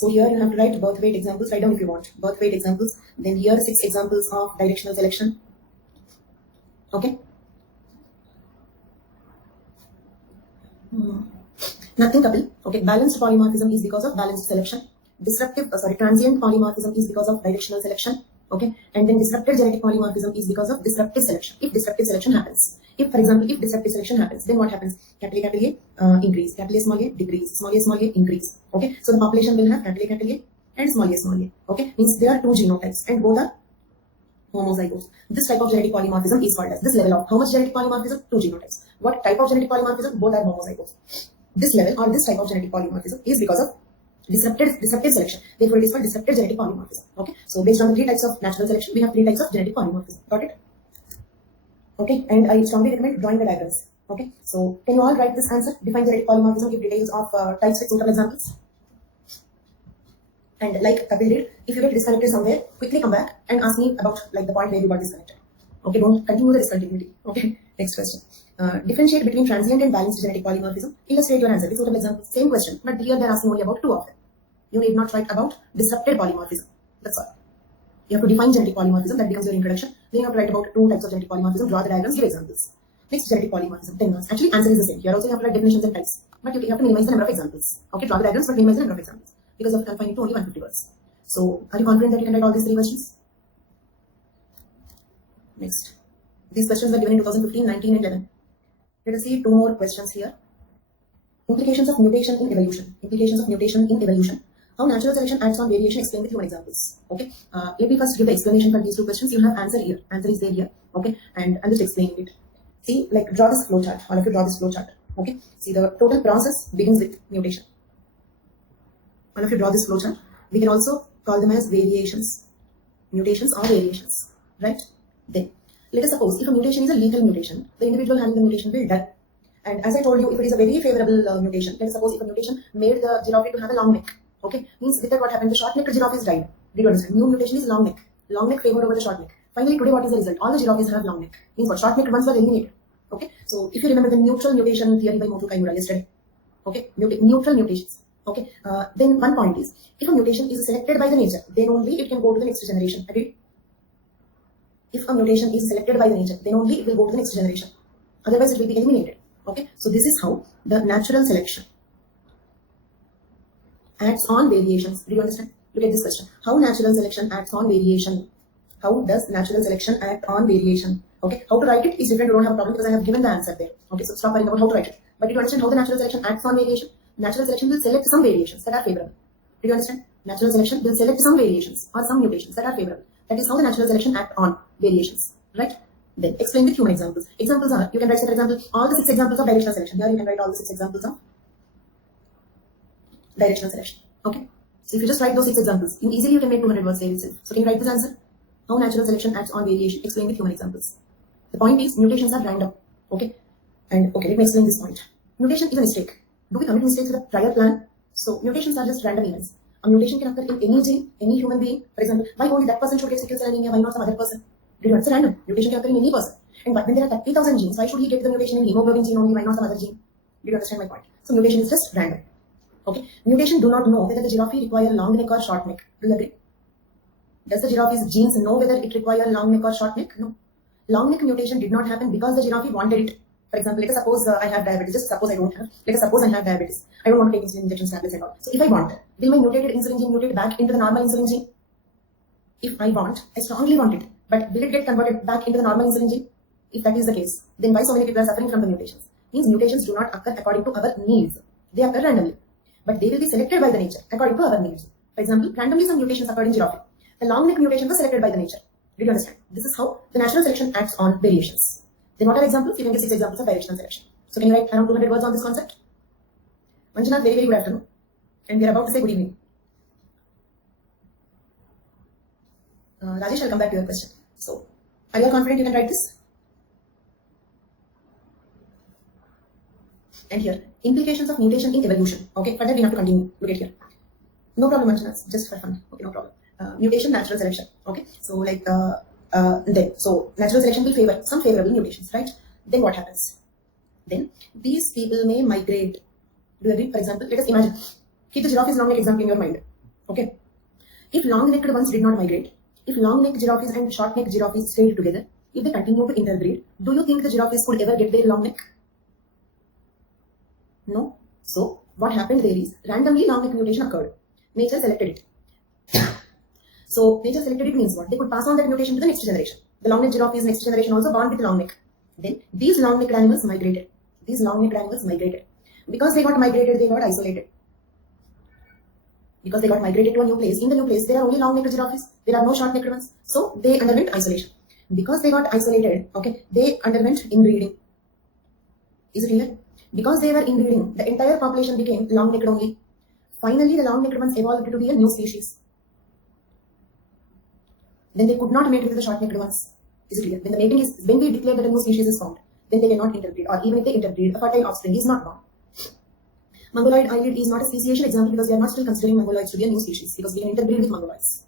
So here you have to write birth weight examples. Write down if you want birth weight examples. Then here 6 examples of directional selection. Okay. Nothing couple. Okay. Balanced polymorphism is because of balanced selection. Transient polymorphism is because of directional selection. Okay. And then disrupted genetic polymorphism is because of disruptive selection. If disruptive selection happens. If, for example, if disruptive selection happens, then what happens? Capital A increase, capital A decrease, small a increase. Okay. So the population will have capital A and small a. Okay. Means there are 2 genotypes and both are homozygotes. This type of genetic polymorphism is called as this level of how much genetic polymorphism? 2 genotypes. What type of genetic polymorphism? Both are homozygotes. This level or this type of genetic polymorphism is because of disruptive selection. Therefore, it is called disrupted genetic polymorphism. Okay. So based on the 3 types of natural selection, we have 3 types of genetic polymorphism. Got it? Okay. And I strongly recommend drawing the diagrams. Okay. So can you all write this answer? Define genetic polymorphism. Give details of types with suitable examples. And like Kapil did, if you get disconnected somewhere, quickly come back and ask me about like the point where you got disconnected. Okay, don't continue the discontinuity. Okay, next question. Differentiate between transient and balanced genetic polymorphism. Illustrate your answer with suitable examples. Same question, but here they are asking only about 2 of them. You need not write about disrupted polymorphism. That's all. You have to define genetic polymorphism. That becomes your introduction. Then you have to write about 2 types of genetic polymorphism. Draw the diagrams. Give examples. Next, genetic polymorphism. 10 marks. Actually, answer is the same. Here also you have to write definitions and types, but you have to minimize the number of examples. Okay, draw the diagrams, but minimize the number of examples because of confining to only 150 words. So, are you confident that you can write all these 3 questions? Next. These questions were given in 2015, 19 and 11. Let us see 2 more questions here. Implications of mutation in evolution. Implications of mutation in evolution. How natural selection acts on variation, explain with human examples. Okay. Let me first give the explanation for these 2 questions. You'll have answer here. Answer is there here. Okay. And I'm just explaining it. See, like draw this flowchart. All of you draw this flowchart. Okay. See, the total process begins with mutation. All of you draw this flowchart. We can also call them as variations. Mutations or variations. Right? Then, let us suppose if a mutation is a lethal mutation, the individual having the mutation will die. And as I told you, if it is a very favorable mutation, let us suppose if a mutation made the giraffe to have a long neck. Okay, means with that what happened? The short-necked giraffe is died. Did you understand? New mutation is long neck. Long neck favored over the short neck. Finally, today what is the result? All the giraffes have long neck. Means what? Short-necked ones were eliminated. Okay, so if you remember the neutral mutation theory by Moto Kaimura yesterday. Okay, neutral mutations. Okay, then one point is, if a mutation is selected by the nature, then only it can go to the next generation. Agreed? If a mutation is selected by the nature, then only it will go to the next generation. Otherwise, it will be eliminated. Okay, so this is how the natural selection acts on variations. Do you understand? Look at this question. How natural selection acts on variation? How does natural selection act on variation? Okay, how to write it is different. You don't have a problem because I have given the answer there. Okay, so stop worrying about how to write it. But do you understand how the natural selection acts on variation? Natural selection will select some variations that are favorable. Do you understand? Natural selection will select some variations or some mutations that are favorable. That is how the natural selection acts on variations. Right? Then explain with human examples. Examples are, you can write, for example, all the 6 examples of directional selection. Here you can write all the 6 examples of directional selection. Okay? So if you just write those 6 examples, easily you can make 200 words there itself. So can you write this answer? How natural selection acts on variation. Explain with human examples. The point is, mutations are random. Okay? And okay, let me explain this point. Mutation is a mistake. Do we commit mistakes with a prior plan? So mutations are just random events. A mutation can occur in any gene, any human being. For example, why only that person should get sickle cell anemia, why not some other person? Do you understand? Random. Mutation can occur in any person. And when there are 30,000 genes, why should he get the mutation in hemoglobin gene only, why not some other gene? Do you understand my point? So mutation is just random. Okay. Mutation do not know whether the giraffe require long neck or short neck. Do you agree? Does the giraffe's genes know whether it require long neck or short neck? No. Long neck mutation did not happen because the giraffe wanted it. For example, let us suppose I have diabetes. Just suppose I don't have. Let us suppose I have diabetes. I don't want to take insulin injections, tablets and all. So if I want, will my mutated insulin gene mutate back into the normal insulin gene? If I want, I strongly want it. But will it get converted back into the normal insulin gene? If that is the case, then why so many people are suffering from the mutations? Means mutations do not occur according to our needs. They occur randomly. But they will be selected by the nature according to our needs. For example, randomly some mutations occurred in giraffe. The long neck mutation was selected by the nature. Did you understand? This is how the natural selection acts on variations. Then what are examples? You can get 6 examples of directional selection. So can you write around 200 words on this concept? Manjanath, very, very good afternoon. And we are about to say good evening. Rajesh, I'll come back to your question. So, are you all confident you can write this? And here, implications of mutation in evolution. Okay, but then we have to continue. Look at here. No problem, Manjanath, just for fun. Okay, no problem. Mutation, natural selection. Okay, so like, so natural selection will favor some favorable mutations, right? Then what happens? Then these people may migrate. Do you agree? For example, let us imagine. Keep the giraffe is long neck example in your mind. Okay. If long-necked ones did not migrate, if long-necked giraffes and short-necked giraffes stayed together, if they continue to interbreed, do you think the giraffes could ever get their long neck? No. So, what happened there is, randomly long neck mutation occurred. Nature selected it. So, nature selected it means what? They could pass on that mutation to the next generation. The long neck giraffes next generation also born with long neck. Then, these long necked animals migrated. These long necked animals migrated. Because they got migrated, they got isolated. Because they got migrated to a new place. In the new place, there are only long necked giraffes. There are no short necked ones. So, they underwent isolation. Because they got isolated, okay, they underwent inbreeding. Is it clear? Because they were inbreeding, the entire population became long-necked only. Finally, the long-necked ones evolved to be a new species. Then they could not mate with the short-necked ones. Is it clear? When the mating is, when we declare that a new species is found, then they cannot interbreed, or even if they interbreed, a fertile offspring is not born. Mongoloid eyelid is not a speciation example because we are not still considering mongoloids to be a new species because we can interbreed with mongoloids.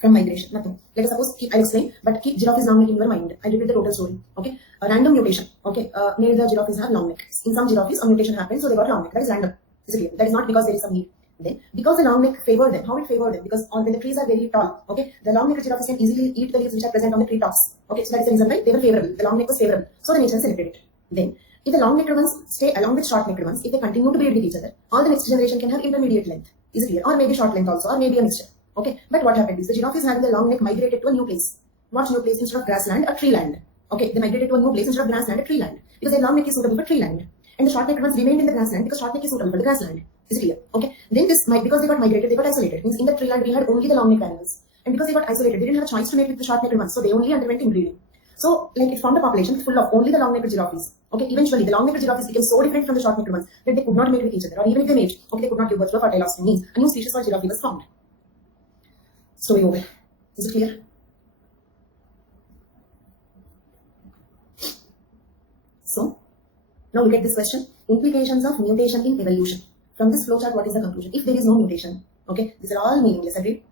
From migration, nothing. Let us suppose, I'll explain, but keep giraffes long neck in your mind. I'll repeat the total story. Okay, a random mutation. Okay, made the giraffes have long neck. In some giraffes, a mutation happened, so they got long neck. That is random. Is it clear? That is not because there is some need. Then, because the long neck favored them, how it favored them? Because when the trees are very tall, okay, the long necked giraffes can easily eat the leaves which are present on the tree tops. Okay, so that is the reason why they were favorable. The long neck was favorable, so the nature selected it. Then, if the long necked ones stay along with short necked ones, if they continue to breed with each other, all the next generation can have intermediate length. Is it clear? Or maybe short length also, or maybe a mixture. Okay, but what happened is the giraffes having the long neck migrated to a new place. What new place? Instead of grassland, a tree land. Okay, they migrated to a new place instead of grassland, a tree land. Because their long neck is suitable for tree land. And the short necked ones remained in the grassland because short neck is suitable for the grassland. Is it clear? Okay, then this might, because they got migrated, they got isolated. Means in the tree land we had only the long neck animals. And because they got isolated, they didn't have a choice to mate with the short necked ones, so they only underwent inbreeding. So, like, it formed a population full of only the long necked giraffes. Okay, eventually the long necked giraffes became so different from the short necked ones that they could not mate with each other, or even if they mate, okay, they could not give birth to a fertile offspring. Means a new species called giraffe was formed. Story over. Is it clear? So, now look at this question. Implications of mutation in evolution. From this flowchart, what is the conclusion? If there is no mutation, okay, these are all meaningless, agreed?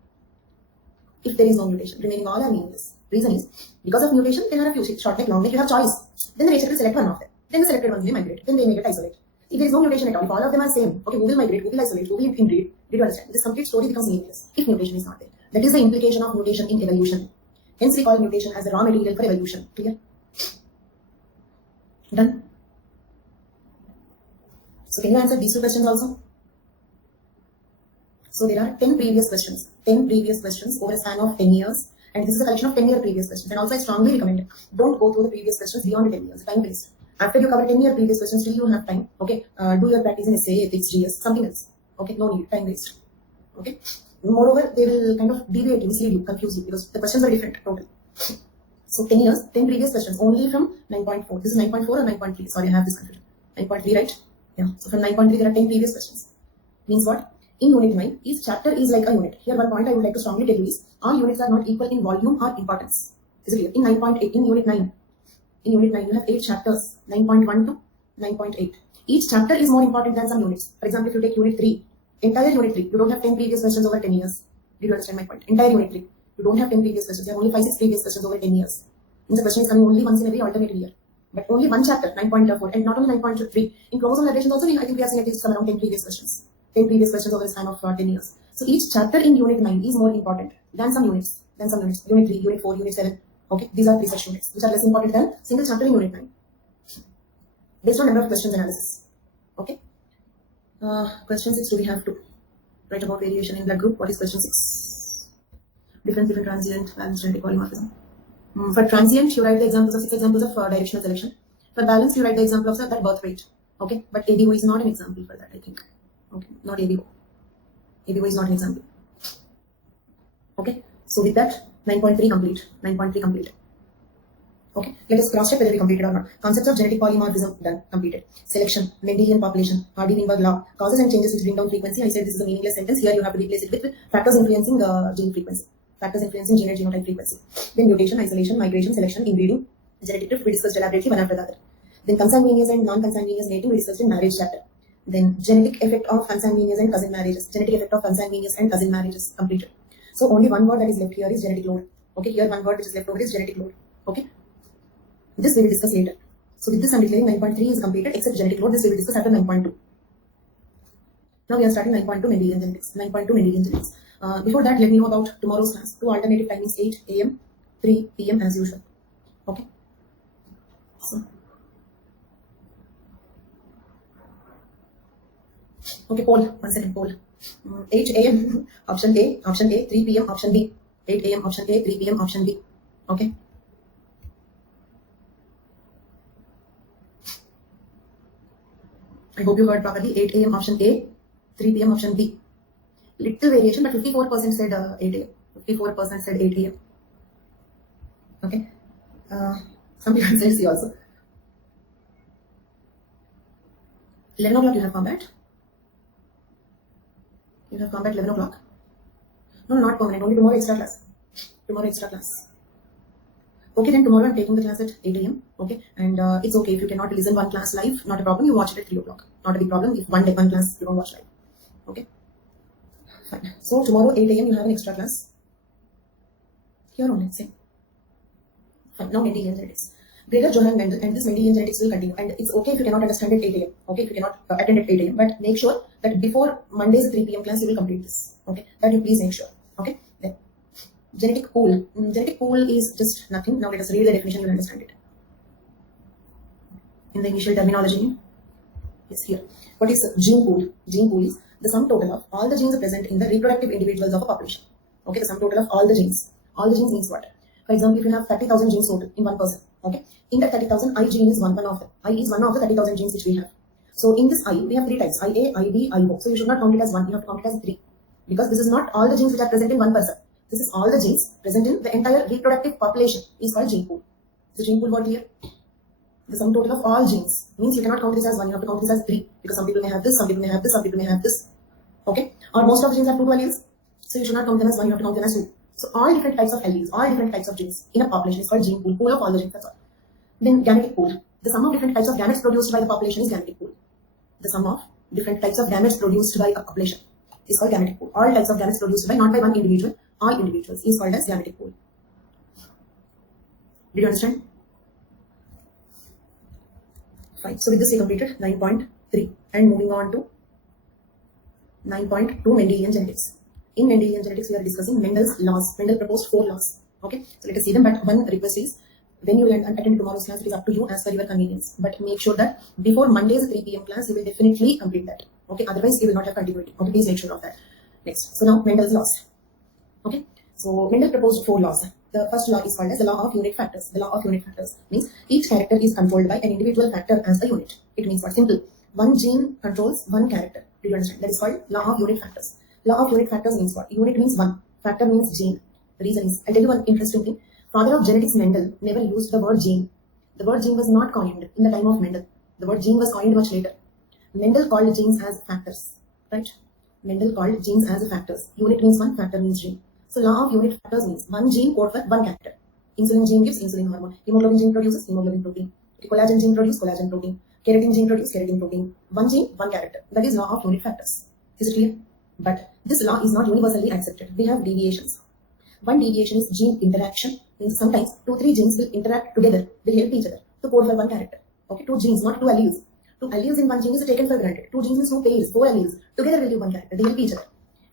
If there is no mutation, remaining all are meaningless. Reason is, because of mutation, there are a few short neck, long neck, you have choice. Then the nature will select one of them. Then the selected ones may migrate. Then they may get isolate. If there is no mutation at all, if all of them are same, okay, who will migrate, who will isolate, who will inbreed? Did you understand? This complete story becomes meaningless if mutation is not there. That is the implication of mutation in evolution. Hence we call mutation as the raw material for evolution. Clear? Done? So can you answer these two questions also? So there are 10 previous questions. 10 previous questions over a span of 10 years. And this is a collection of 10-year previous questions. And also I strongly recommend, don't go through the previous questions beyond 10 years. Time waste. After you cover 10-year previous questions, still you have time. Okay. Do your practice in essay, ethics, GS, something else. Okay. No need. Time waste. Okay. Moreover, they will kind of deviate you, mislead you, confuse you because the questions are different total. So 10 years, 10 previous questions only from 9.4. This is 9.4 or 9.3. Sorry, I have this confusion. 9.3, right? Yeah. So from 9.3, there are 10 previous questions. Means what? In unit 9, each chapter is like a unit. Here, one point I would like to strongly tell you is all units are not equal in volume or importance. Is it clear? In 9.8, in unit 9, you have 8 chapters, 9.1 to 9.8. Each chapter is more important than some units. For example, if you take unit 3, entire unit 3, you don't have 10 previous questions over 10 years. Did you understand my point? Entire unit 3, you don't have 10 previous questions. You have only 5-6 previous questions over 10 years. Means the question is coming only once in every alternate year. But only one chapter, 9.4, and not only 9.3. In chromosome vibrations also, I think we are seeing at least some around 10 previous questions. 10 previous questions over a span of 10 years. So each chapter in unit 9 is more important than some units. Unit 3, unit 4, unit 7. Okay, these are research units which are less important than single chapter in unit 9. Based on number of questions analysis. Okay. Question 6, do we have to write about variation in blood group? What is question 6? Difference between transient, balanced genetic polymorphism. For transient, you write the examples of 6 examples of directional selection. For balanced, you write the example of that birth weight. Okay, but ABO is not an example for that, I think. Okay, not ABO. ABO is not an example. Okay, so with that, 9.3 complete. 9.3 complete. Okay, let us cross check whether we completed or not. Concepts of genetic polymorphism done, completed. Selection, Mendelian population, Hardy-Weinberg law, causes and changes which bring down frequency. I said this is a meaningless sentence. Here you have to replace it with factors influencing gene frequency. Factors influencing gene and genotype frequency. Then mutation, isolation, migration, selection, inbreeding, genetic drift we discussed elaborately one after the other. Then consanguineous and non-consanguineous mating we discussed in marriage chapter. Then genetic effect of consanguineous and cousin marriages. Genetic effect of consanguineous and cousin marriages completed. So only one word that is left here is genetic load. Okay, here one word which is left over is genetic load. Okay. This we will discuss later. So with this I'm declaring 9.3 is completed except genetic load. This we will discuss after 9.2. Now we are starting 9.2 Mendelian genetics. 9.2 Mendelian genetics. Before that, let me know about tomorrow's class. Two alternative timings, 8 a.m., 3 p.m. as usual. Okay. So, okay, poll. 1 second, poll. 8 a.m. option A, 3 p.m. option B. 8 a.m. option A, 3 p.m. option B. Okay. I hope you heard properly. 8 a.m. option A, 3 p.m. option B. Little variation, but 54% said 8 a.m. 54% said 8 a.m. Okay. Some people said C also. 11 o'clock you have combat. You have combat 11 o'clock. No, not permanent. Only tomorrow extra class. Tomorrow extra class. Okay, then tomorrow I'm taking the class at 8 a.m. Okay, and it's okay if you cannot listen one class live. Not a problem. You watch it at 3 o'clock. Not a big problem if one class you don't watch live. Okay. Fine. So tomorrow 8 a.m. you have an extra class. Here only, same. Fine. Now Mendelian genetics. Greater Johann Mendel and this Mendelian genetics will continue. And it's okay if you cannot understand at 8 a.m. Okay, if you cannot attend at 8 a.m. But make sure that before Monday's 3 p.m. class you will complete this. Okay, that you please make sure. Okay. Then genetic pool. Genetic pool is just nothing. Now let us read the definition. You will understand it. In the initial terminology, yes, here. What is gene pool? Gene pool is the sum total of all the genes present in the reproductive individuals of a population. Okay, the sum total of all the genes. All the genes means what? For example, if you have 30,000 genes total in one person, okay, in that 30,000, I gene is one of them. I is one of the 30,000 genes which we have. So in this I, we have three types: IA, IB, IO. So you should not count it as one. You have to count it as three, because this is not all the genes which are present in one person. This is all the genes present in the entire reproductive population. Is called gene pool. The gene pool, what here? The sum total of all genes means you cannot count this as one. You have to count this as three, because some people may have this, some people may have this, some people may have this. Okay, or most of the genes have two alleles, so you should not count them as one. You have to count them as two. So all different types of alleles, all different types of genes in a population is called gene pool. Pool of all the genes. That's all. Then gametic pool. The sum of different types of gametes produced by the population is gametic pool. The sum of different types of gametes produced by a population is called gametic pool. All types of gametes produced by not by one individual, all individuals is called as gametic pool. Did you understand? Fine. So with this we completed 9.3 and moving on to 9.2 Mendelian genetics. In Mendelian genetics we are discussing Mendel's laws. Mendel proposed 4 laws. Okay, so let us see them. But one request is, when you attend tomorrow's class, it is up to you as per your convenience. But make sure that before Monday's 3 p.m. class, you will definitely complete that. Okay, otherwise you will not have continuity. Okay, please make sure of that. Next, so now Mendel's laws. Okay, so Mendel proposed 4 laws. The first law is called as the law of unit factors. The law of unit factors means each character is controlled by an individual factor as a unit. It means what? Simple. One gene controls one character. Do you understand? That is called law of unit factors. Law of unit factors means what? Unit means one. Factor means gene. The reason is, I'll tell you one interesting thing. Father of genetics Mendel never used the word gene. The word gene was not coined in the time of Mendel. The word gene was coined much later. Mendel called genes as factors. Right? Mendel called genes as factors. Unit means one, factor means gene. So law of unit factors means one gene code for one character. Insulin gene gives insulin hormone. Hemoglobin gene produces hemoglobin protein. Collagen gene produces collagen protein. Keratin gene produces keratin protein. One gene, one character. That is law of unit factors. Is it clear? But this law is not universally accepted. We have deviations. One deviation is gene interaction. Means sometimes 2-3 genes will interact together, will help each other to code for one character. Okay, 2 genes, not 2 alleles. 2 alleles in one gene is taken for granted. 2 genes is 2 pairs, 4 alleles. Together will give one character. They help each other.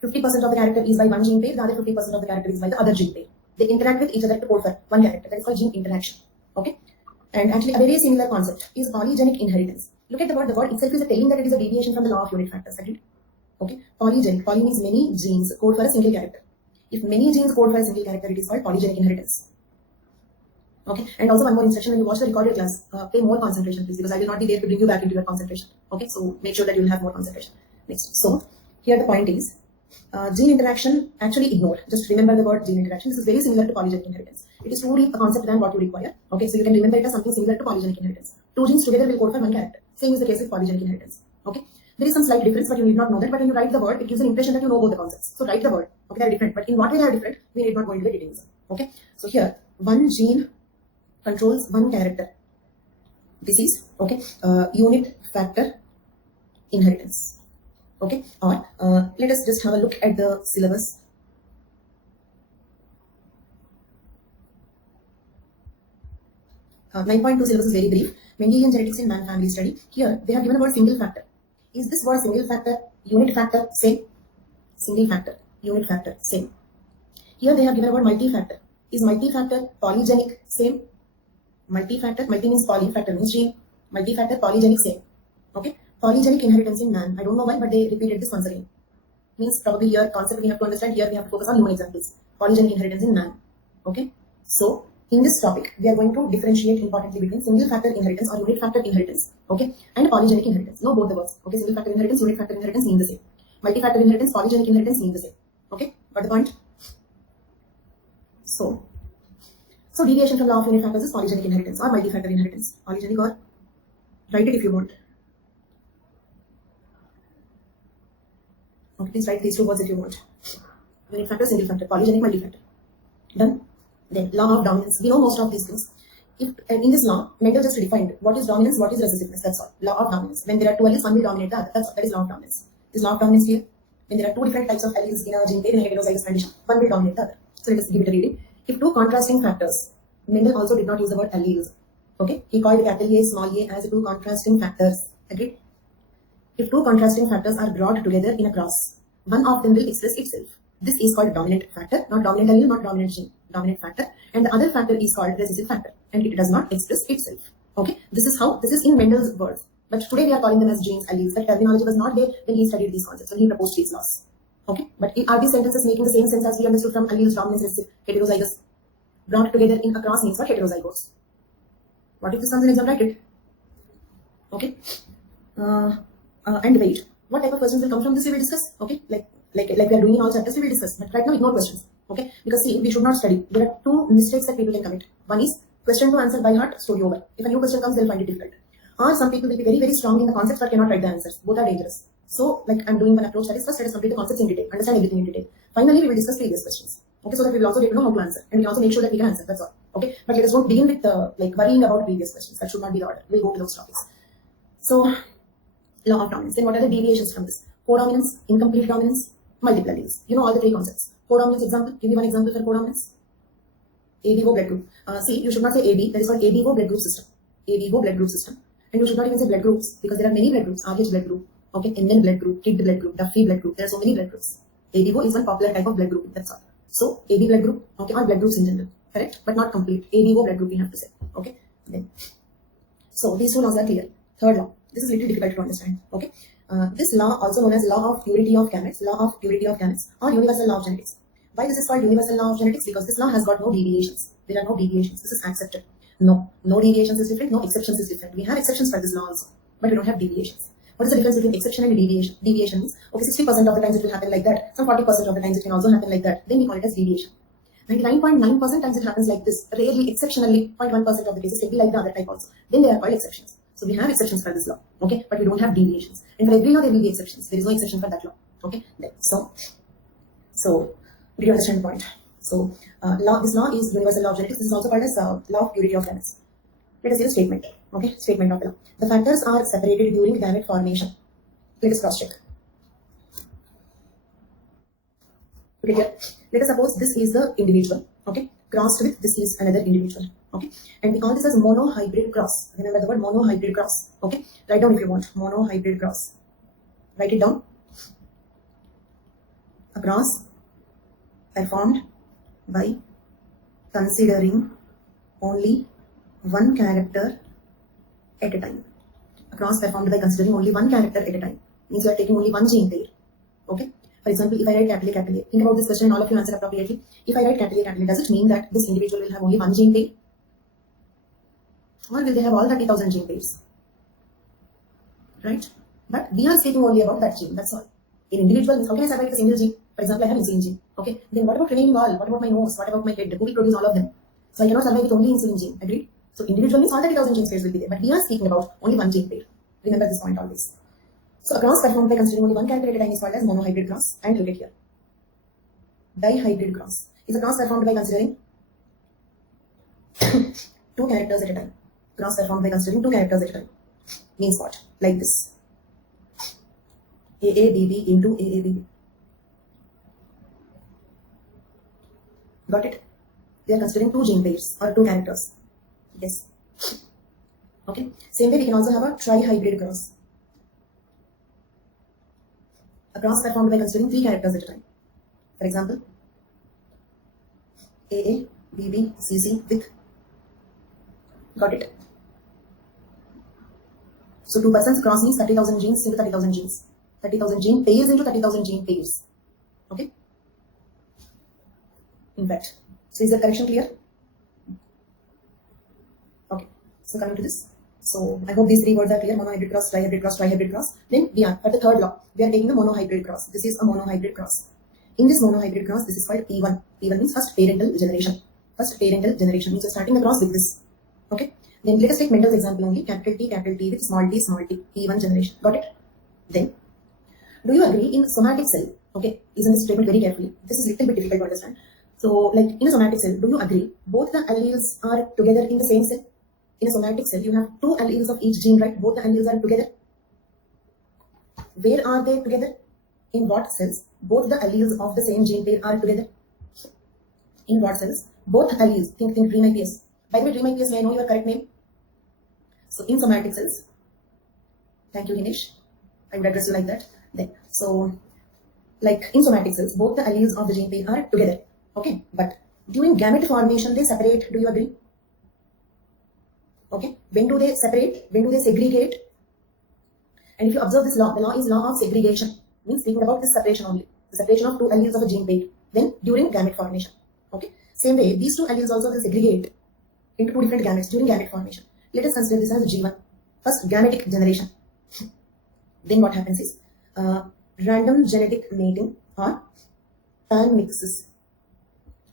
50% of the character is by one gene pair, the other 50% of the character is by the other gene pair. They interact with each other to code for one character. That is called gene interaction. Okay? And actually a very similar concept is polygenic inheritance. Look at the word. The word itself is telling that it is a deviation from the law of unit factors. Agreed? Okay? Polygenic. Poly means many genes code for a single character. If many genes code for a single character, it is called polygenic inheritance. Okay, and also one more instruction: when you watch the recorded class, pay more concentration, please, because I will not be there to bring you back into your concentration. Okay, so make sure that you will have more concentration. Next, so here the point is, gene interaction actually ignored. Just remember the word gene interaction. This is very similar to polygenic inheritance. It is too deep a concept than what you require. Okay, so you can remember it as something similar to polygenic inheritance. 2 genes together will code for one character. Same is the case with polygenic inheritance. Okay, there is some slight difference, but you need not know that. But when you write the word, it gives an impression that you know both the concepts. So write the word. Okay, they are different, but in what way they are different, we need not go into the details. Okay, so here one gene controls one character. This is okay, unit factor inheritance. Okay, or let us just have a look at the syllabus. Uh, 9.2 syllabus is very brief. Mendelian genetics in man family study. Here they have given a word single factor. Is this word single factor Unit factor, same. Single factor, unit factor, same. Here they have given a word multi-factor. Is multi-factor polygenic? Same. Multi-factor, multi means poly, factor means chain. Multi-factor, polygenic, same. Okay. Polygenic inheritance in man. I don't know why, but they repeated this once again. Means probably here concept we have to understand. Here we have to focus on human examples. Polygenic inheritance in man. Okay. So in this topic, we are going to differentiate importantly between single factor inheritance or unit factor inheritance. Okay. And polygenic inheritance. No, both the words. Okay. Single factor inheritance, unit factor inheritance mean the same. Multi-factor inheritance, polygenic inheritance mean the same. Okay. Got the point? So deviation from law of unit factors is polygenic inheritance or multi-factor inheritance. Polygenic, or write it if you want. Okay, please write these two words if you want. Unit factor, single factor, polygenic, multi-factor. Done? Then law of dominance. We know most of these things. In this law, Mendel just defined what is dominance, what is recessiveness. That's all. Law of dominance. When there are two alleles, one will dominate the other. That is law of dominance. Is law of dominance clear? When there are two different types of alleles in a gene pair in a heterozygous condition, one will dominate the other. So let us give it a reading. If two contrasting factors, Mendel also did not use the word alleles. Okay, he called capital A, small a as two contrasting factors. Agreed? If two contrasting factors are brought together in a cross, one of them will express itself. This is called dominant factor, not dominant allele, not dominant gene, dominant factor, and the other factor is called recessive factor, and it does not express itself. Okay, this is in Mendel's words, but today we are calling them as genes, alleles. That terminology was not there when he studied these concepts, when he proposed these laws. Okay, but are these sentences making the same sense as we understood from alleles, dominance, recessive, heterozygous? Brought together in a cross means what? Heterozygotes. What if this comes in exam? Write it. Okay. And wait. What type of questions will come from this we will discuss. Okay. Like we are doing in all chapters we will discuss. But right now ignore questions. Okay. Because see, we should not study. There are two mistakes that people can commit. One is question to answer by heart, story over. If a new question comes, they'll find it difficult. Or some people will be very, very strong in the concepts but cannot write the answers. Both are dangerous. So like I'm doing one approach that is first let us complete the concepts in detail, understand everything in detail. Finally, we will discuss previous questions. Okay, so that we will also get to know how to answer, and we also make sure that we can answer. That's all. Okay, but let us don't begin with like worrying about previous questions. That should not be the order. We'll go to those topics. So, law of dominance. Then what are the deviations from this? Codominance, incomplete dominance, multiple alleles. You know all the three concepts. Codominance example. Give me one example for codominance. ABO blood group. See, you should not say AB. That is called ABO blood group system. ABO blood group system. And you should not even say blood groups because there are many blood groups. RH blood group. Okay, Indian blood group, Kid blood group, Duffy blood group. There are so many blood groups. ABO is one popular type of blood group. That's all. So, AB blood group, okay, or blood groups in general, correct? But not complete. ABO blood group we have to say, okay? Then, so these two laws are clear. Third law, this is little difficult to understand, okay? This law, also known as law of purity of gametes, or universal law of genetics. Why this is called universal law of genetics? Because this law has got no deviations. There are no deviations. This is accepted. No deviations is different. No exceptions is different. We have exceptions for this law also, but we don't have deviations. What is the difference between exception and deviation? Deviation means, okay, 60% of the times it will happen like that. Some 40% of the times it can also happen like that. Then we call it as deviation. 99.9% times it happens like this. Rarely, exceptionally, 0.1% of the cases can be like the other type also. Then they are called exceptions. So we have exceptions for this law, okay? But we don't have deviations. And for every law there will be exceptions. There is no exception for that law, okay? Then, so did you understand the point? So this law is universal law of genetics. This is also called as law of purity of gametes. Let us see the statement. Okay, statement of the law. The factors are separated during gamete formation. Let us cross check. Okay, here. Let us suppose this is the individual. Okay, crossed with this is another individual. Okay, and we call this as monohybrid cross. Remember the word monohybrid cross. Okay, write down if you want. Monohybrid cross. Write it down. A cross performed by considering only one character at a time. A cross performed by considering only one character at a time. Means you are taking only one gene pair. Okay. For example, if I write capital A, think about this question and all of you answer appropriately. If I write capital A, does it mean that this individual will have only one gene pair? Or will they have all 30,000 gene pairs? Right? But we are speaking only about that gene. That's all. In individual, how can I separate a single gene? For example, I have insulin gene. Okay. Then what about remaining all? What about my nose? What about my head? Who will produce all of them? So I cannot survive with only insulin gene. Agreed? So individual means all 30,000 gene pairs will be there. But we are speaking about only one gene pair. Remember this point always. So a cross performed by considering only one character at a time is called as monohybrid cross. And look at here. Dihybrid cross is a cross performed by considering two characters at a time. Cross performed by considering two characters at a time. Means what? Like this. AABB into AABB. Got it? We are considering two gene pairs or two characters. Yes. Okay. Same way we can also have a trihybrid cross. A cross performed by considering 3 characters at a time. For example, AA, BB, CC with. Got it? So 2 persons cross means 30,000 genes into 30,000 genes. 30,000 gene pairs into 30,000 gene pairs. Okay? In fact. So is the correction clear? Okay. So coming to this. So I hope these 3 words are clear. Monohybrid cross, trihybrid cross, trihybrid cross. Then we are at the third law. We are taking the monohybrid cross. This is a monohybrid cross. In this monohybrid cross, this is called P1. P1 means first parental generation. First parental generation means you're starting the cross with this. Okay? Then let us take Mendel's example only. Capital T with small t, P1 generation. Got it? Then, do you agree in somatic cell? Okay, listen this statement very carefully. This is a little bit difficult to understand. So, like in a somatic cell, do you agree both the alleles are together in the same cell? In a somatic cell, you have 2 alleles of each gene, right? Both the alleles are together. Where are they together? In what cells? Both the alleles of the same gene pair are together. In what cells? Both alleles. Think Dream IPS. By the way, Dream IPS, may I know your correct name? So in somatic cells, thank you, Hinesh. I would address you like that. Then, so like in somatic cells, both the alleles of the gene pair are together. Okay, but during gamete formation, they separate. Do you agree? Okay, when do they separate? When do they segregate? And if you observe this law, the law is law of segregation. Means speaking about this separation only. The separation of 2 alleles of a gene pair. Then during gamete formation. Okay, same way, these 2 alleles also will segregate into 2 different gametes during gamete formation. Let us consider this as G1, first gametic generation. Then what happens is random genetic mating or panmixes.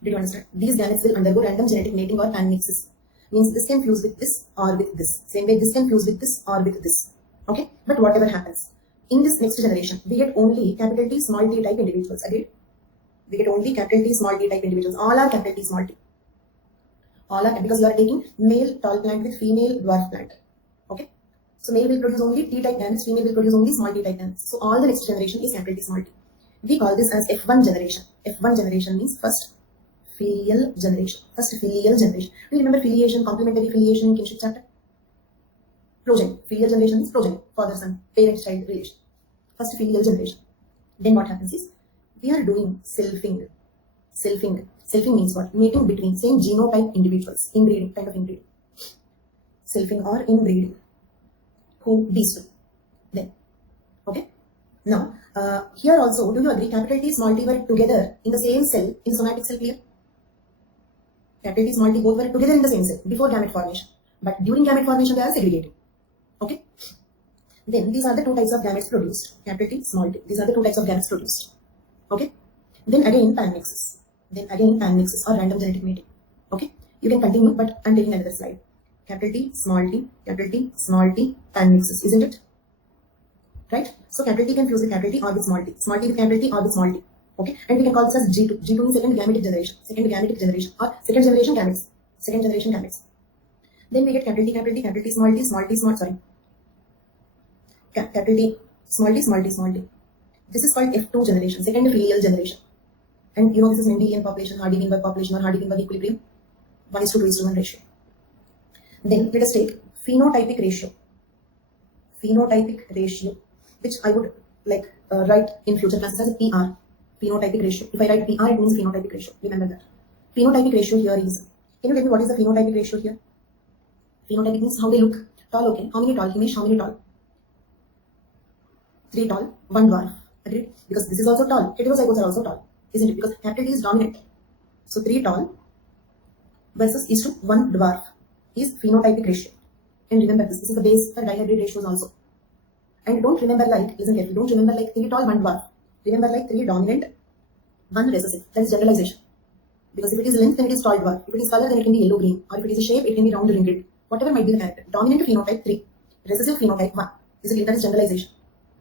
Did you understand? These gametes will undergo random genetic mating or panmixes. Means this can fuse with this or with this. Same way this can fuse with this or with this. Okay? But whatever happens, in this next generation, we get only capital T small t type individuals. Agreed? We get only capital T small t type individuals. All are capital T small t. All are, because you are taking male tall plant with female dwarf plant. Okay? So male will produce only T type gametes, female will produce only small t type gametes. So all the next generation is capital T small t. We call this as F1 generation. F1 generation means first filial generation. First filial generation. Do you remember filiation, complementary filiation in kinship chapter? Progeny. Filial generation is progeny, father son, parent child relation. First filial generation. Then what happens is we are doing selfing. Selfing means what? Mating between same genotype individuals. Inbreeding, kind of inbreeding. Selfing or inbreeding. Who? These 2. Then. Okay? Now, here also, do you agree capital T small t were together in the same cell in somatic cell clear? Capital T small t both were together in the same cell before gamete formation. But during gamete formation, they are segregating. Okay? Then, these are the 2 types of gametes produced. Capital T, small t. These are the 2 types of gametes produced. Okay? Then again, panmixes. Then again, panmixes or random genetic mating. Okay? You can continue, but I'm taking another slide. Capital T, small t, panmixes, isn't it? Right? So capital T can fuse with capital T or with small t with capital T or with small t. Okay? And we can call this as G2. G2 means second gametic generation. Or second generation gametes. Then we get capital T, small t, sorry. Capital T, small t. This is called F2 generation, second filial generation. And you know this is Mendelian population, Hardy-Weinberg population or Hardy-Weinberg equilibrium. 1:2:1 ratio. Then let us take phenotypic ratio. Which I would like write in future classes as a PR. Phenotypic ratio. If I write PR, it means phenotypic ratio. Remember that. Phenotypic ratio here is, can you tell me what is the phenotypic ratio here? Phenotypic means how they look. Tall, okay. How many tall? Himesh, how many tall? 3 tall, 1 dwarf. Agreed? Because this is also tall. Heterozygotes are also tall. Isn't it? Because capital T is dominant. So 3 tall versus is to 1 dwarf is phenotypic ratio. And remember this is the base for dihybrid ratios also. And don't remember like, listen carefully, don't remember like 3 tall, 1 dwarf. Remember like 3 dominant, 1 recessive. That is generalization. Because if it is length, then it is tall dwarf. If it is color, then it can be yellow green. Or if it is a shape, it can be round ringed. Whatever might be the character. Dominant phenotype 3. Recessive phenotype 1. This is, that is generalization.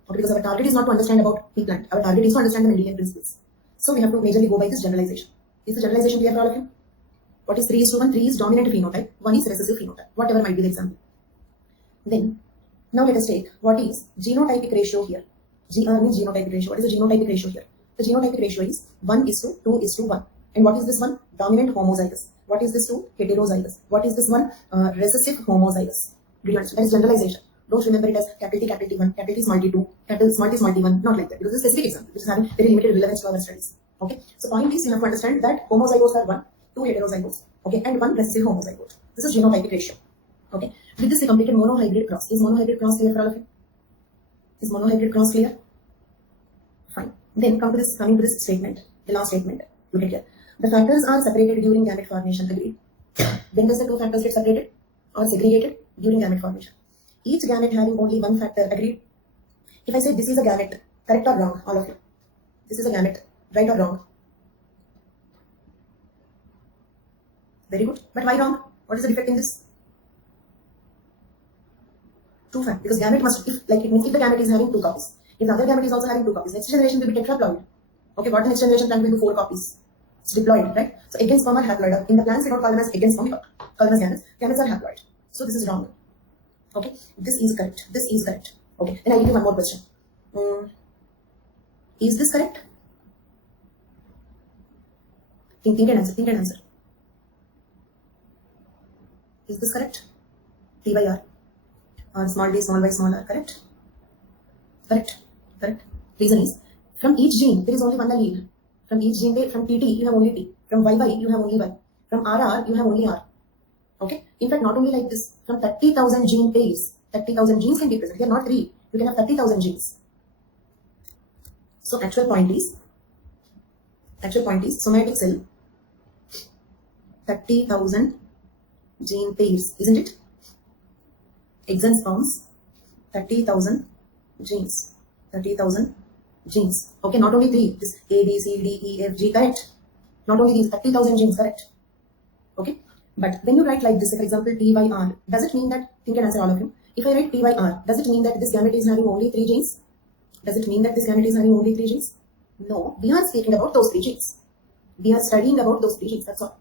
Okay, because our target is not to understand about pea plant. Our target is to understand the Mendelian principles. So we have to majorly go by this generalization. Is the generalization clear for all of you? What is 3:1? 3 is dominant phenotype, 1 is recessive phenotype. Whatever might be the example. Then, now let us take what is genotypic ratio here. GR means genotypic ratio. What is the genotypic ratio here? The genotypic ratio is 1:2:1. And what is this one? Dominant homozygous. What is this two? Heterozygous. What is this one? Recessive homozygous. Do you understand? That is generalization. Don't remember it as capital T1, capital T small t2, capital small t1, not like that. Because it's a specific example which is having very limited relevance to our studies. Okay, so point is you have to understand that homozygotes are 1, 2 heterozygotes, okay, and 1 recessive homozygote. This is genotypic ratio. Okay, with this we completed monohybrid cross. Is monohybrid cross clear for all of you? Is monohybrid cross clear? Fine. Then coming to this statement, the last statement. Look at here. The factors are separated during gamete formation. Agreed. When does the two factors get separated or segregated? During gamete formation. Each gamete having only one factor. Agreed. If I say this is a gamete, correct or wrong, all of you? This is a gamete, right or wrong? Very good. But why wrong? What is the defect in this? True fact. Because gamete must, if the gamete is having 2 copies, if the other gamete is also having 2 copies, next generation will be tetraploid. Okay, what the next generation plan will do 4 copies. It's diploid, right? So against sperm are haploid. In the plants, we don't call them as against sperm, we call them as gametes. Gametes are haploid. So this is wrong. Okay, this is correct. This is correct. Okay, then I'll give you one more question. Is this correct? Think and answer. Think and answer. Is this correct? T by R or small d, small y, small r. Correct? Correct. Correct. Reason is, from each gene there is only one allele. From each gene, from TT you have only T. From YY you have only Y. From RR you have only R. Okay. In fact, not only like this. From 30,000 gene pairs, 30,000 genes can be present. Here not 3. You can have 30,000 genes. So actual point is somatic cell 30,000 gene pairs, isn't it? Eggs and sperms 30,000 genes. 30,000 genes. Okay, not only 3. This A, B, C, D, E, F, G, correct? Not only these 30,000 genes, correct? Okay. But when you write like this, for example, T by R, does it mean that, think and answer all of you. If I write T by R, does it mean that this gamete is having only 3 genes? Does it mean that this gamete is having only 3 genes? No, we are speaking about those 3 genes. We are studying about those 3 genes, that's all.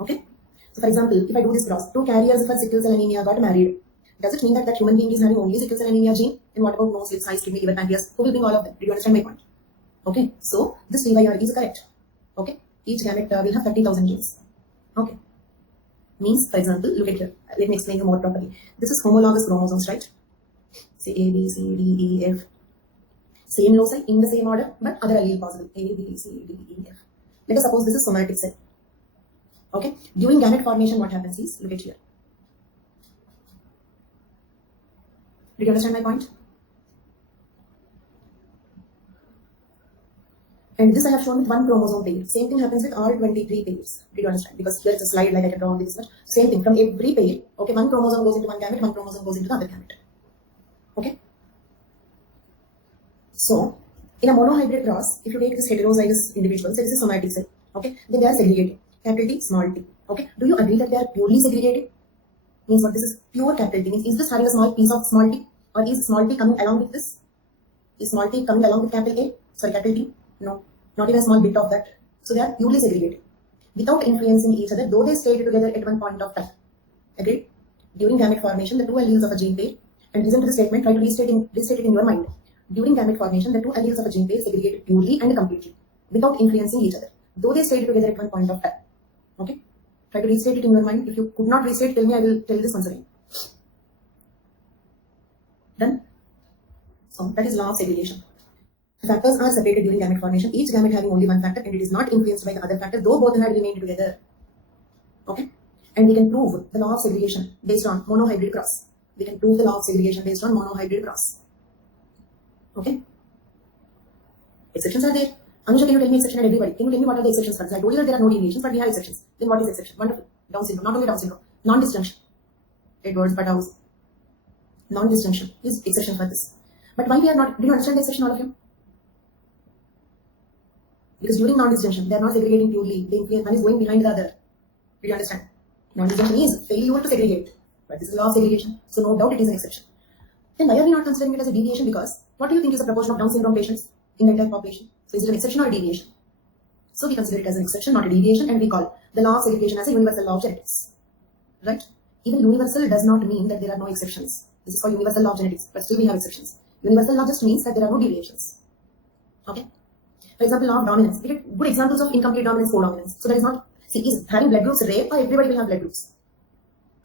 Okay. So for example, if I do this cross, 2 carriers for sickle cell anemia got married. Does it mean that human being is having only sickle cell anemia gene? And what about nose, lips, eyes, kidney, liver, pancreas? Who will bring all of them? Did you understand my point? Okay, so this T by R is correct. Okay, each gamete will have 30,000 genes. Okay, means, for example, look at here. Let me explain you more properly. This is homologous chromosomes, right? Say A, B, C, D, E, F. Same loci in the same order, but other allele possible. A, B, C, D, E, F. Let us suppose this is somatic cell. Okay, during gamete formation, what happens is, look at here. Did you understand my point? And this I have shown with 1 chromosome pair. Same thing happens with all 23 pairs. Did you understand? Because here it's a slide like I can draw on this much. Same thing from every pair. Okay, 1 chromosome goes into one gamete, 1 chromosome goes into the other gamete. Okay. So, in a monohybrid cross, if you take this heterozygous individual, say this is somatic cell. Okay, then they are segregated. Capital T, small t. Okay, do you agree that they are purely segregated? Means what this is? Pure capital T. Means is this having a small piece of small t? Or is small t coming along with this? Is small t coming along with capital A? Sorry, capital T? No, not even a small bit of that. So they are purely segregated. Without influencing each other, though they stayed together at one point of time. Agreed? During gamete formation, the 2 alleles of a gene pair, and listen to the statement, try to restate it in your mind. During gamete formation, the 2 alleles of a gene pair segregated purely and completely, without influencing each other, though they stayed together at one point of time. Okay? Try to restate it in your mind. If you could not restate, tell me, I will tell this once again. Done? So, that is law of segregation. The factors are separated during gamete formation, each gamete having only one factor and it is not influenced by the other factor, though both had remained together. Okay? And we can prove the law of segregation based on monohybrid cross. We can prove the law of segregation based on monohybrid cross. Okay? Exceptions are there. Anusha, can you tell me exception at everybody? Can you tell me what are the exceptions? I told you that there are no deviations, but we have exceptions. Then what is exception? Wonderful. Down syndrome. Not only Down syndrome. Non-disjunction. Edwards, Butthouse. Non-disjunction is exception for this. But why we are not? Do you understand the exception, all of you? Because during non-disjunction, they are not segregating purely. One is going behind the other. Did you understand? Non-disjunction is failure to segregate. But this is law of segregation. So no doubt it is an exception. Then why are we not considering it as a deviation? Because what do you think is the proportion of Down syndrome patients in the entire population? So is it an exception or a deviation? So we consider it as an exception, not a deviation, and we call the law of segregation as a universal law of genetics. Right? Even universal does not mean that there are no exceptions. This is called universal law of genetics, but still we have exceptions. Universal law just means that there are no deviations. Okay? For example, law of dominance. We get good examples of incomplete dominance, co-dominance. So that is not, see, is having blood groups rare or everybody will have blood groups?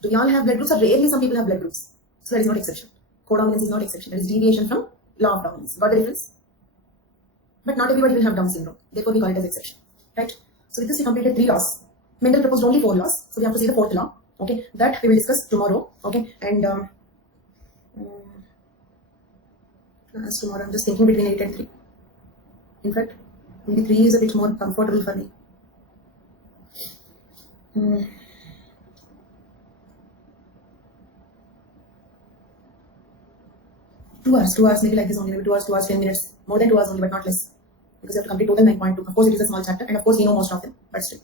Do we all have blood groups or rarely some people have blood groups? So that is not exception. Codominance is not exception. That is deviation from law of dominance. Got the difference? But not everybody will have Down syndrome. Therefore, we call it as exception. Right? So with this, we completed 3 laws. Mendel proposed only 4 laws. So we have to see the 4th law. Okay? That we will discuss tomorrow. Okay? And as tomorrow, I'm just thinking between 8 and 3. In fact, maybe 3 is a bit more comfortable for me. 2 hours, maybe like this only, maybe 2 hours, 10 minutes, more than 2 hours only, but not less. Because you have to complete total 9.2. Of course, it is a small chapter, and of course, we know most of them, but still.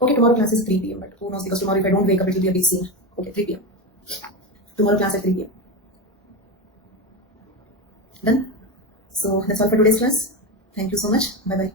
Okay, tomorrow class is 3 p.m., but who knows, because tomorrow if I don't wake up, it will be a big scene. Okay, 3 p.m. Tomorrow class at 3 p.m. Done? So, that's all for today's class. Thank you so much. Bye-bye.